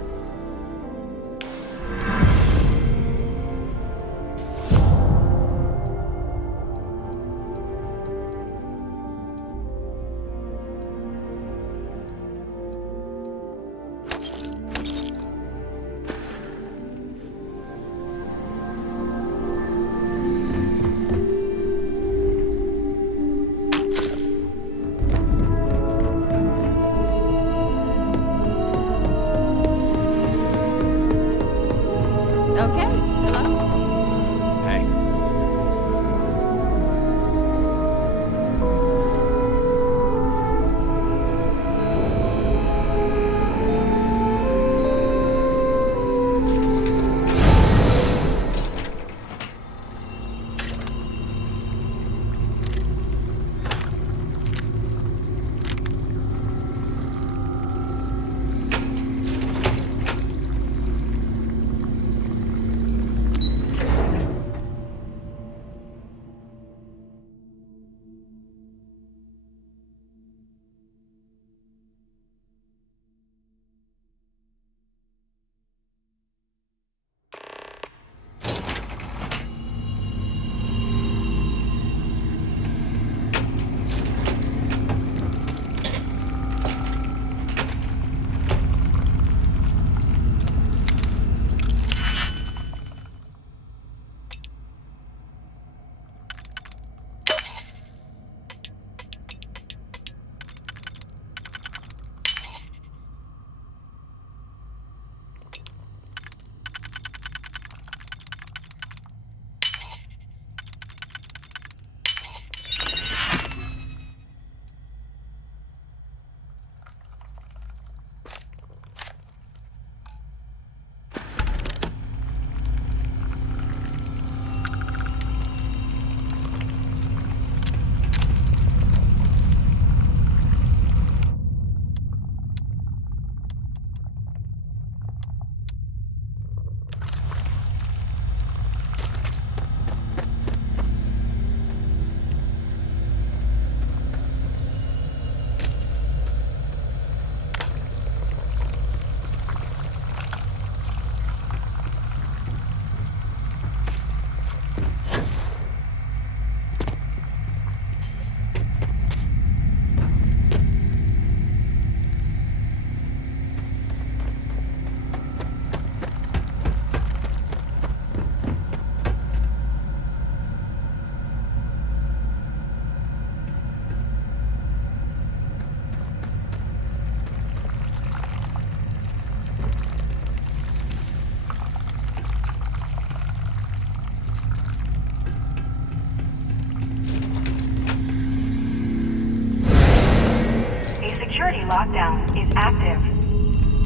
security lockdown is active.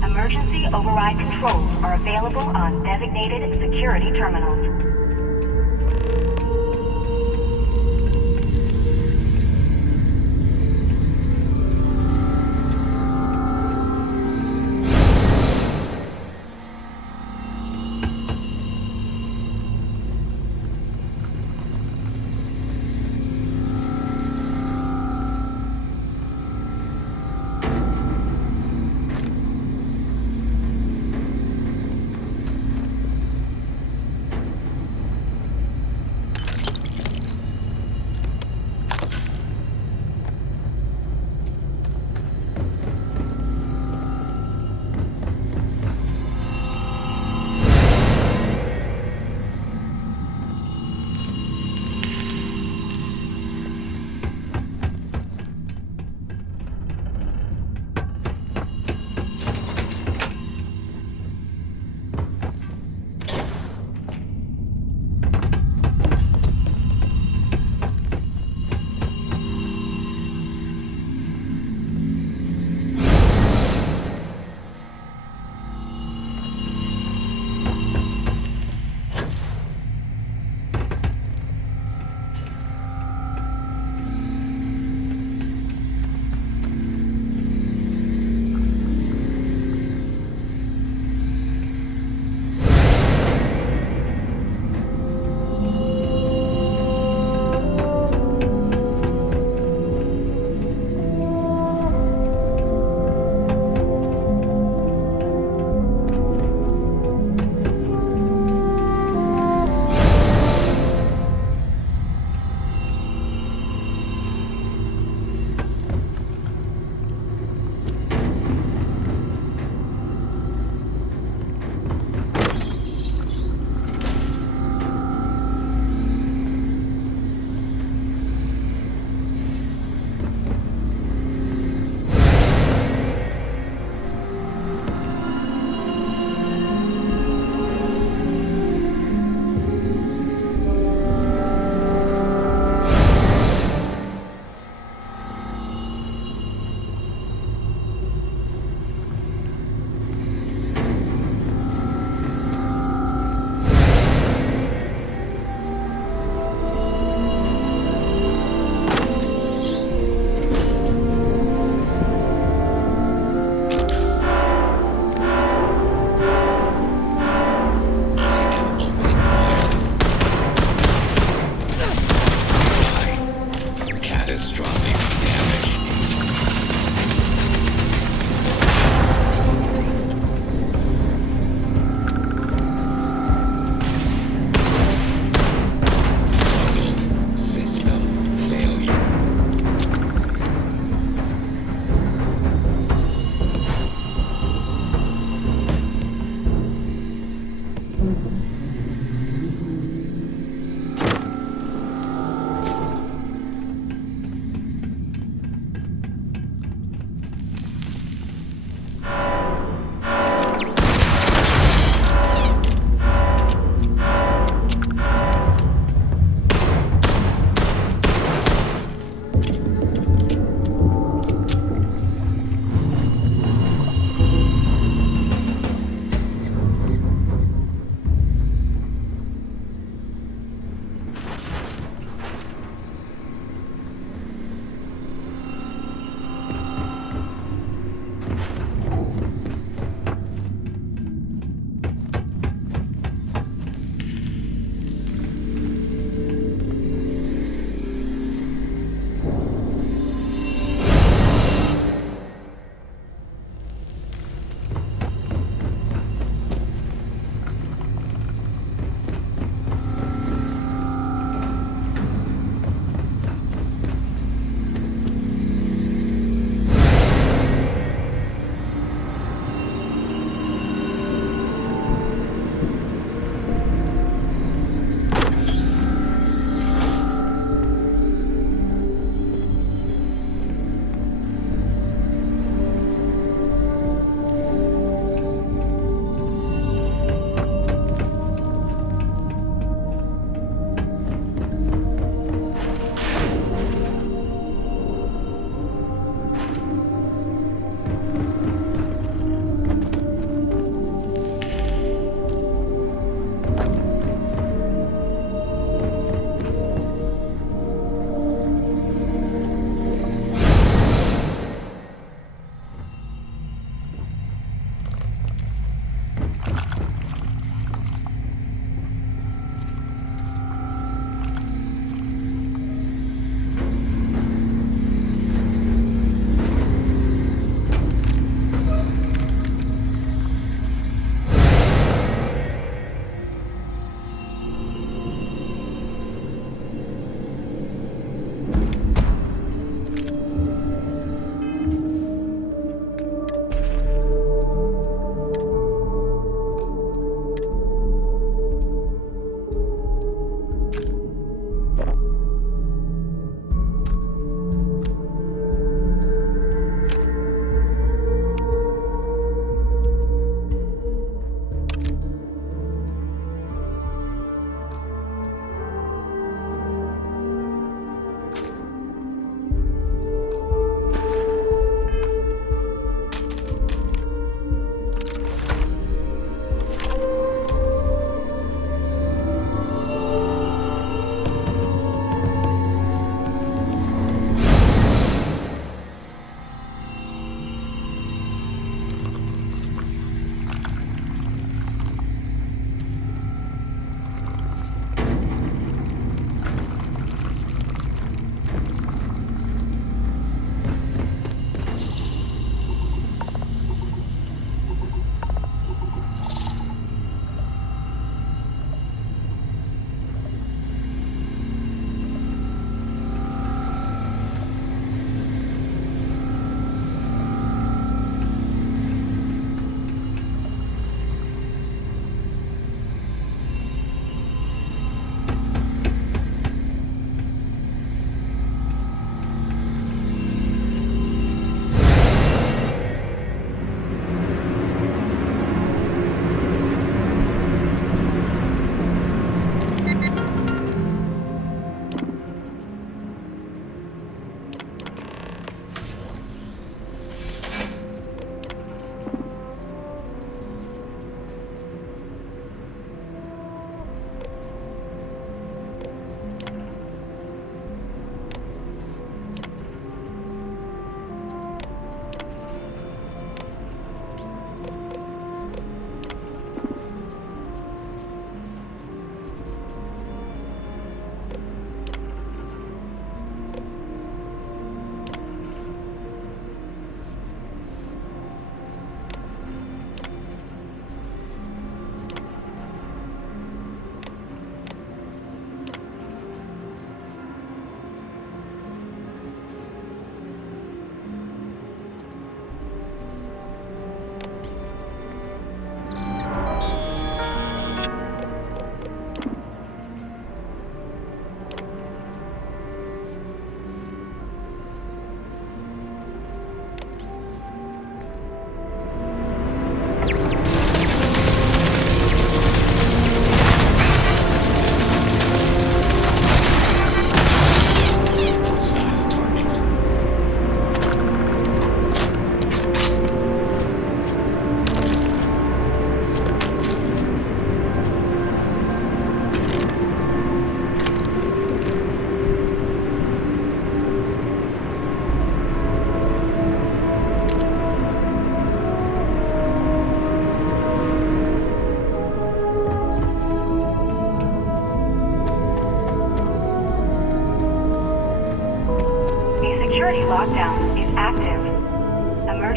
Emergency override controls are available on designated security terminals.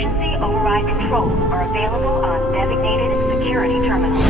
Emergency override controls are available on designated security terminals.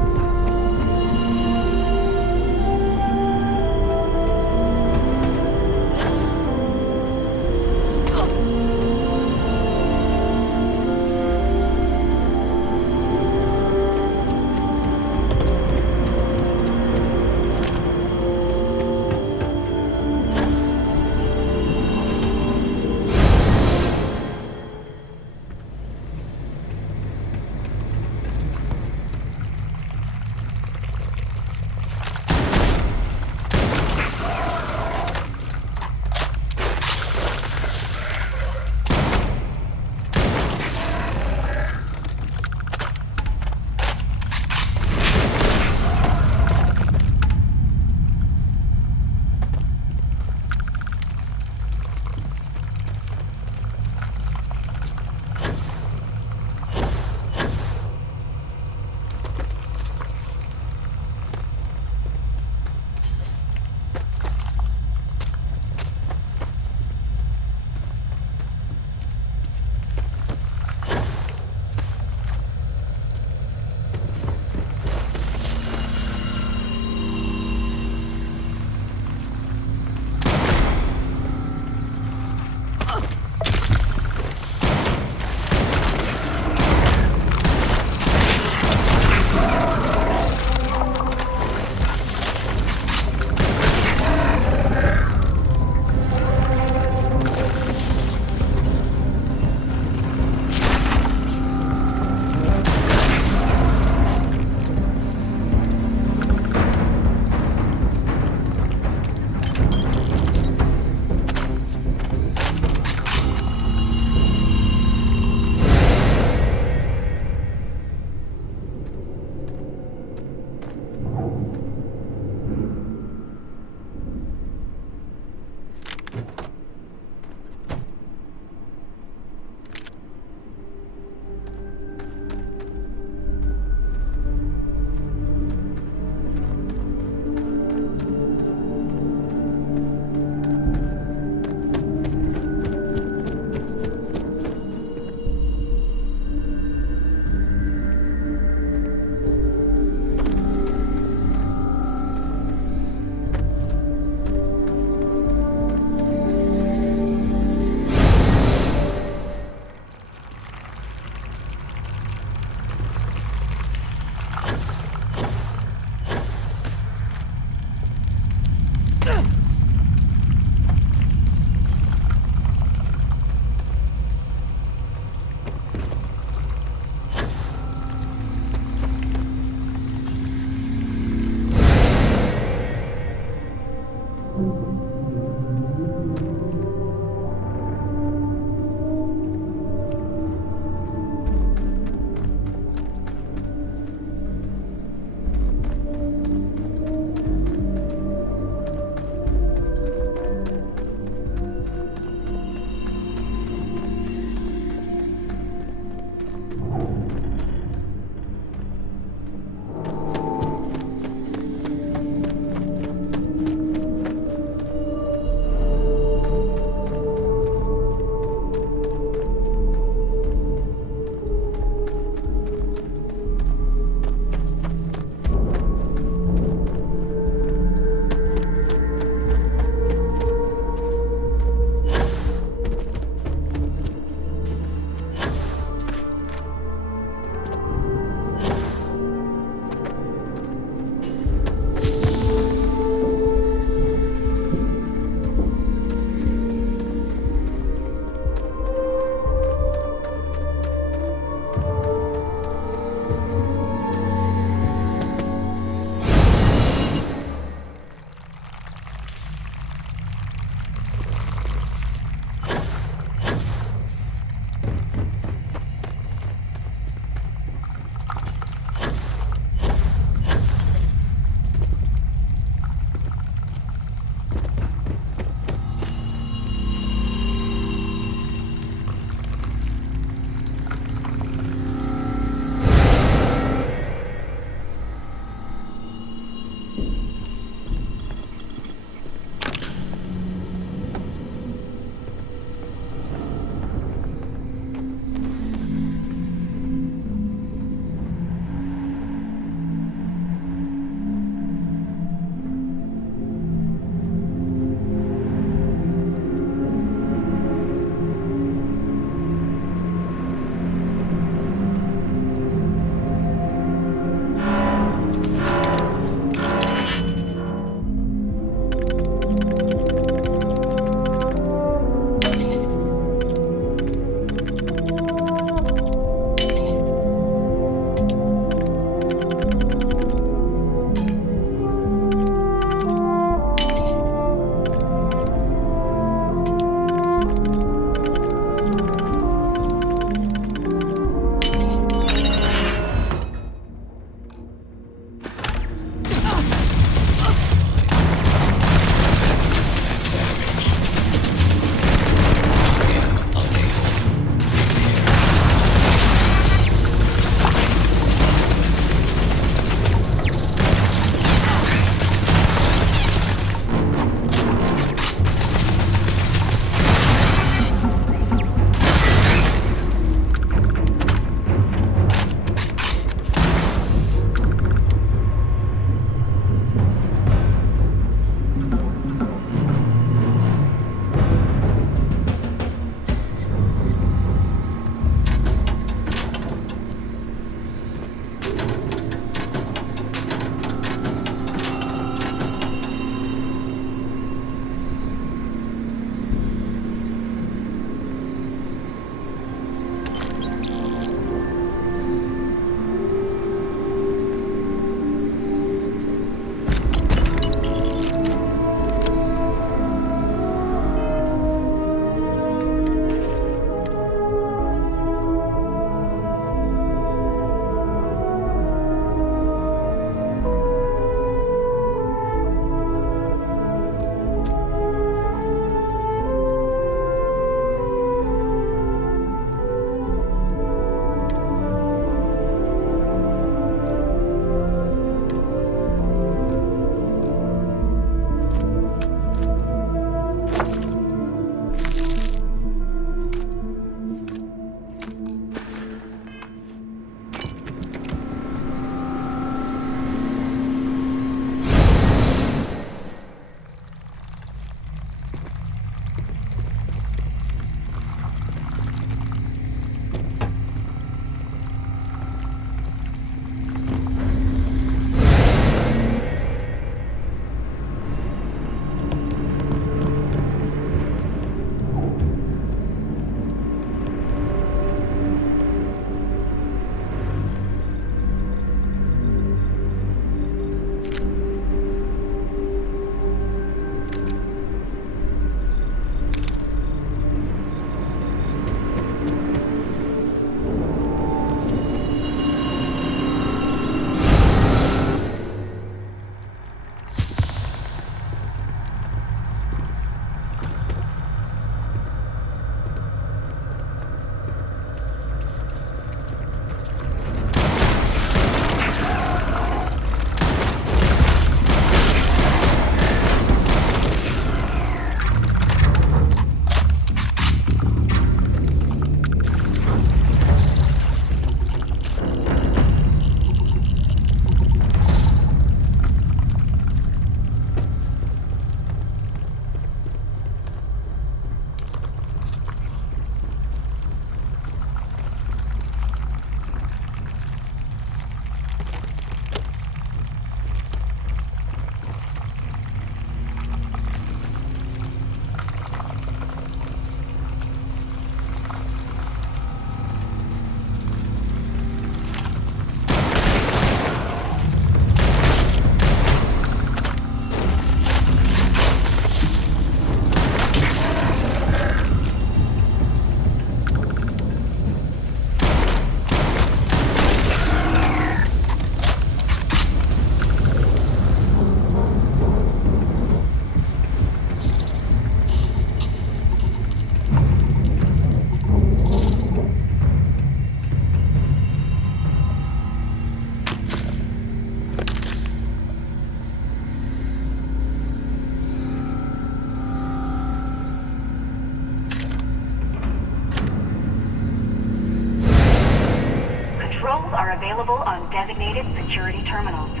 are available on designated security terminals.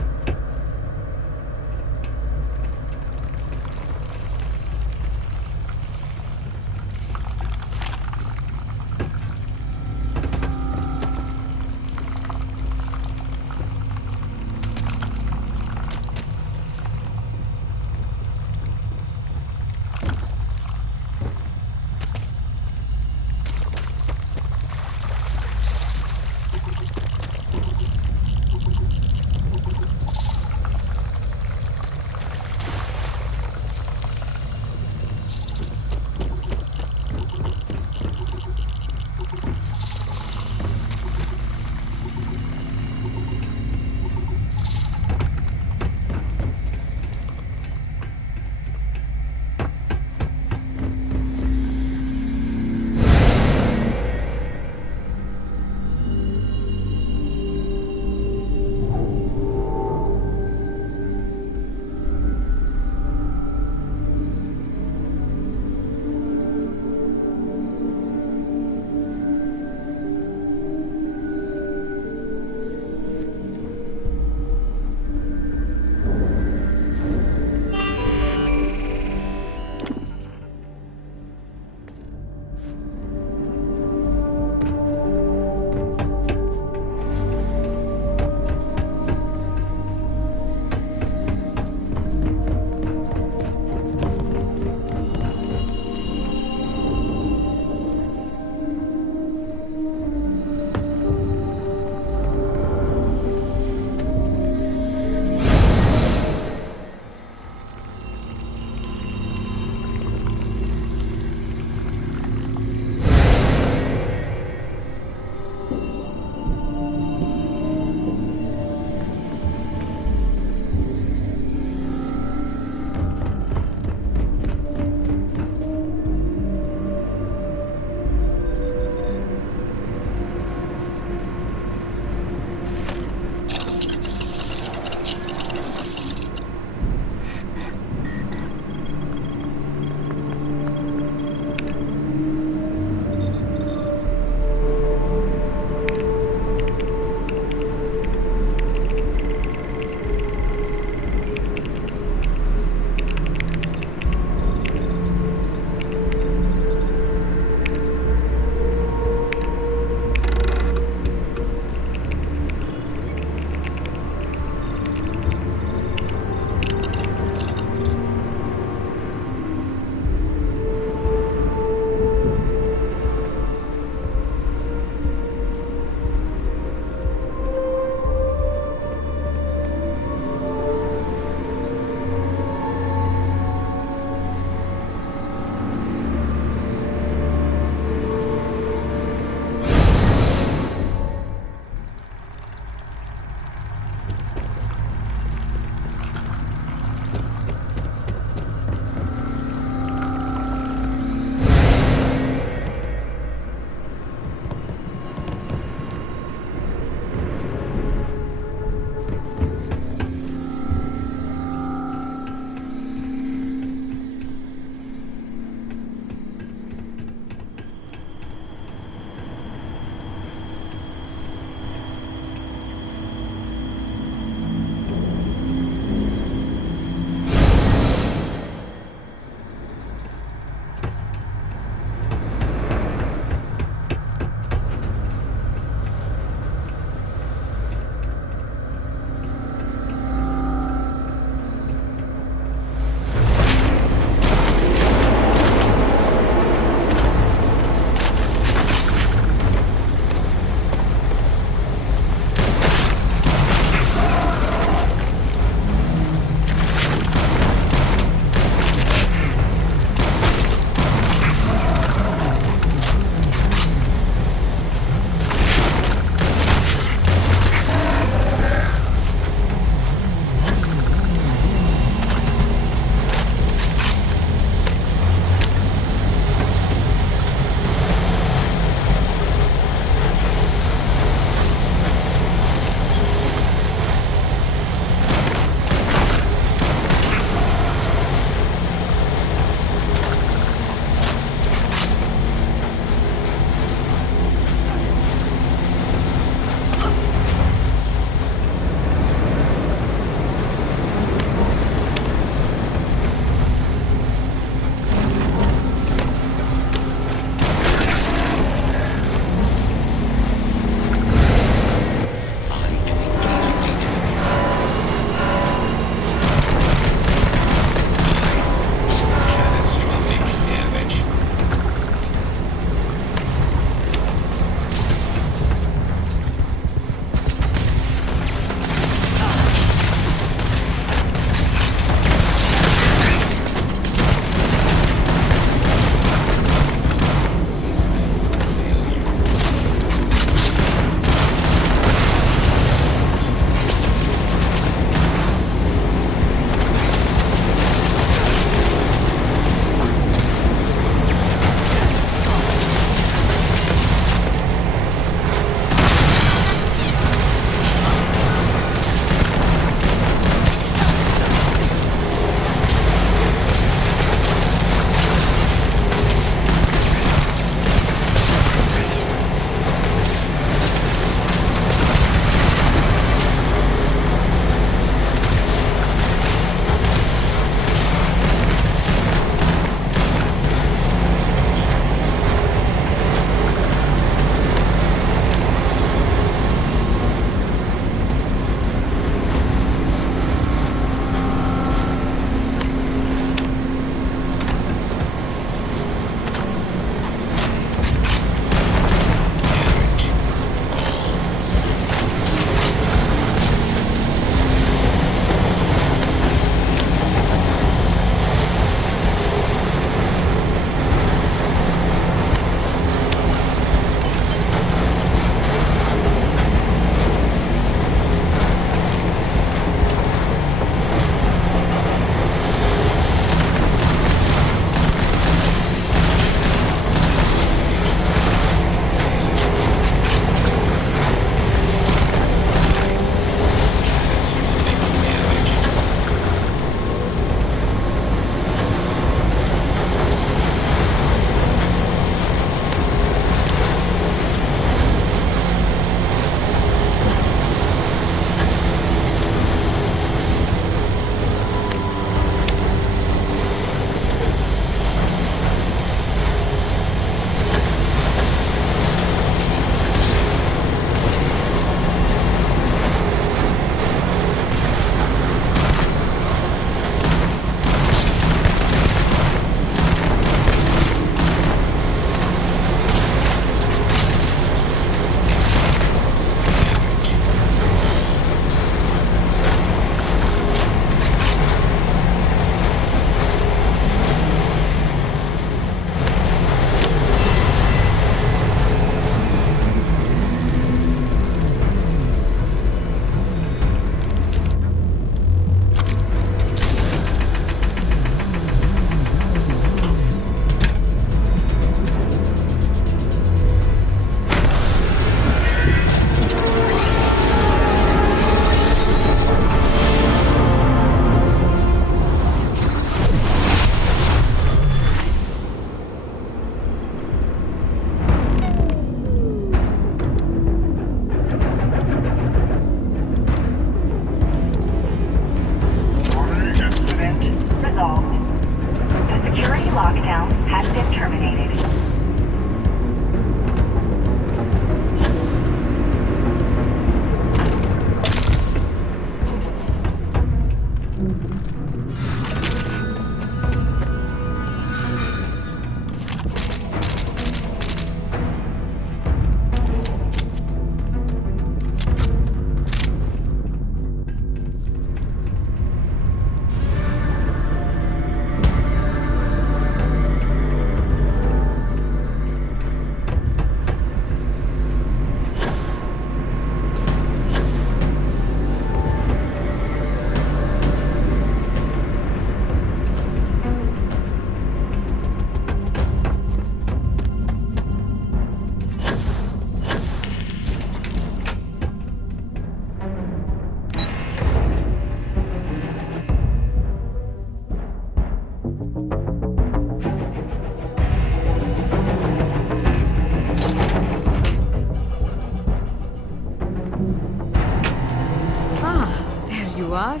you are.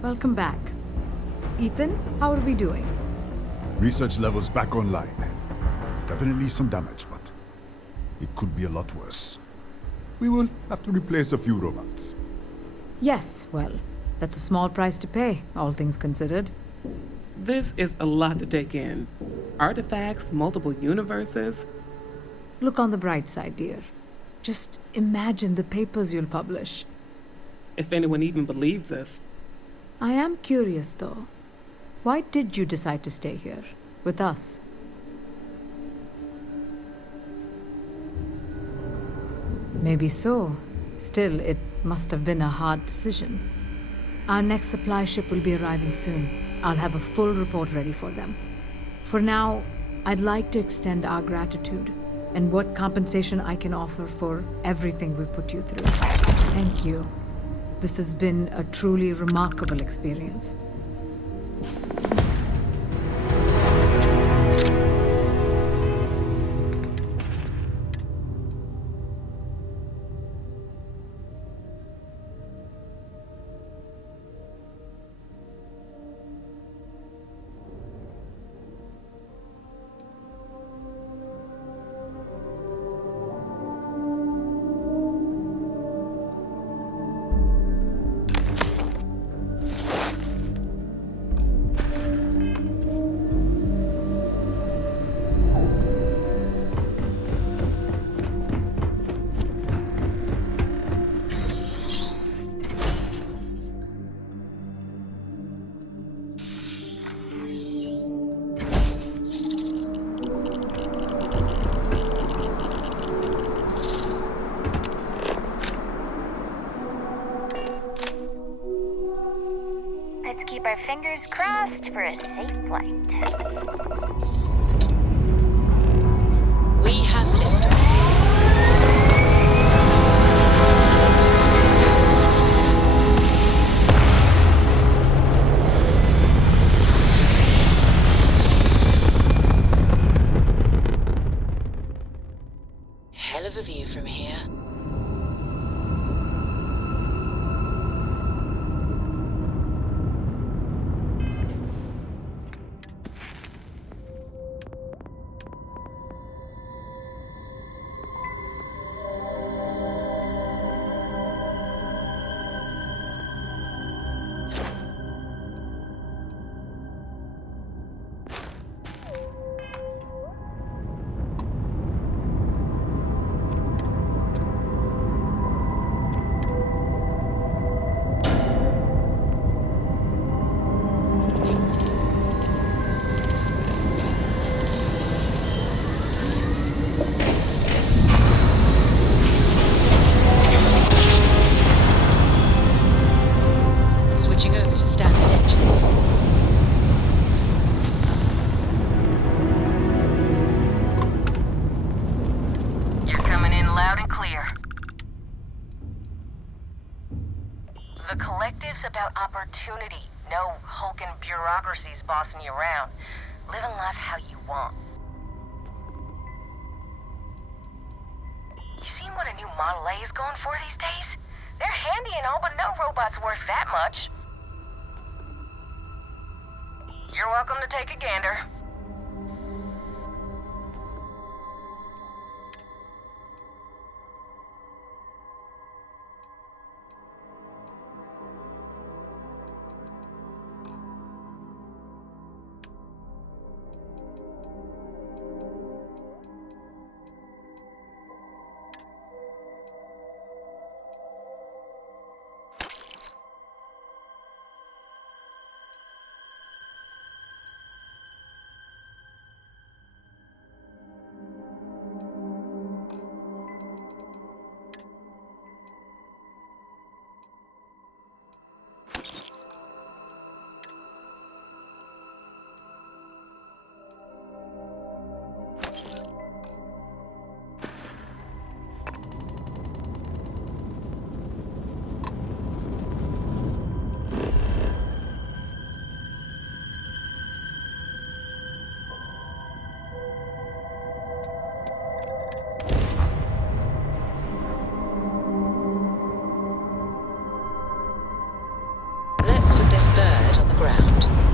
Welcome back. Ethan, how are we doing? Research levels back online. Definitely some damage, but it could be a lot worse. We will have to replace a few robots. Yes, well, that's a small price to pay, all things considered. This is a lot to take in. Artifacts, multiple universes. Look on the bright side, dear. Just imagine the papers you'll publish. If anyone even believes us. I am curious, though. Why did you decide to stay here, with us? Maybe so. Still, it must have been a hard decision. Our next supply ship will be arriving soon. I'll have a full report ready for them. For now, I'd like to extend our gratitude and what compensation I can offer for everything we've put you through. Thank you. This has been a truly remarkable experience. Let's keep our fingers crossed for a safe flight. We have liftoff. Hell of a view from here. Switching over to standard engines. You're coming in loud and clear. The collective's about opportunity. No hulking bureaucracies bossing you around. Living life how you want. You seen what a new Model A is going for these days? They're handy and all, but no robot's worth that much. You're welcome to take a gander. ground.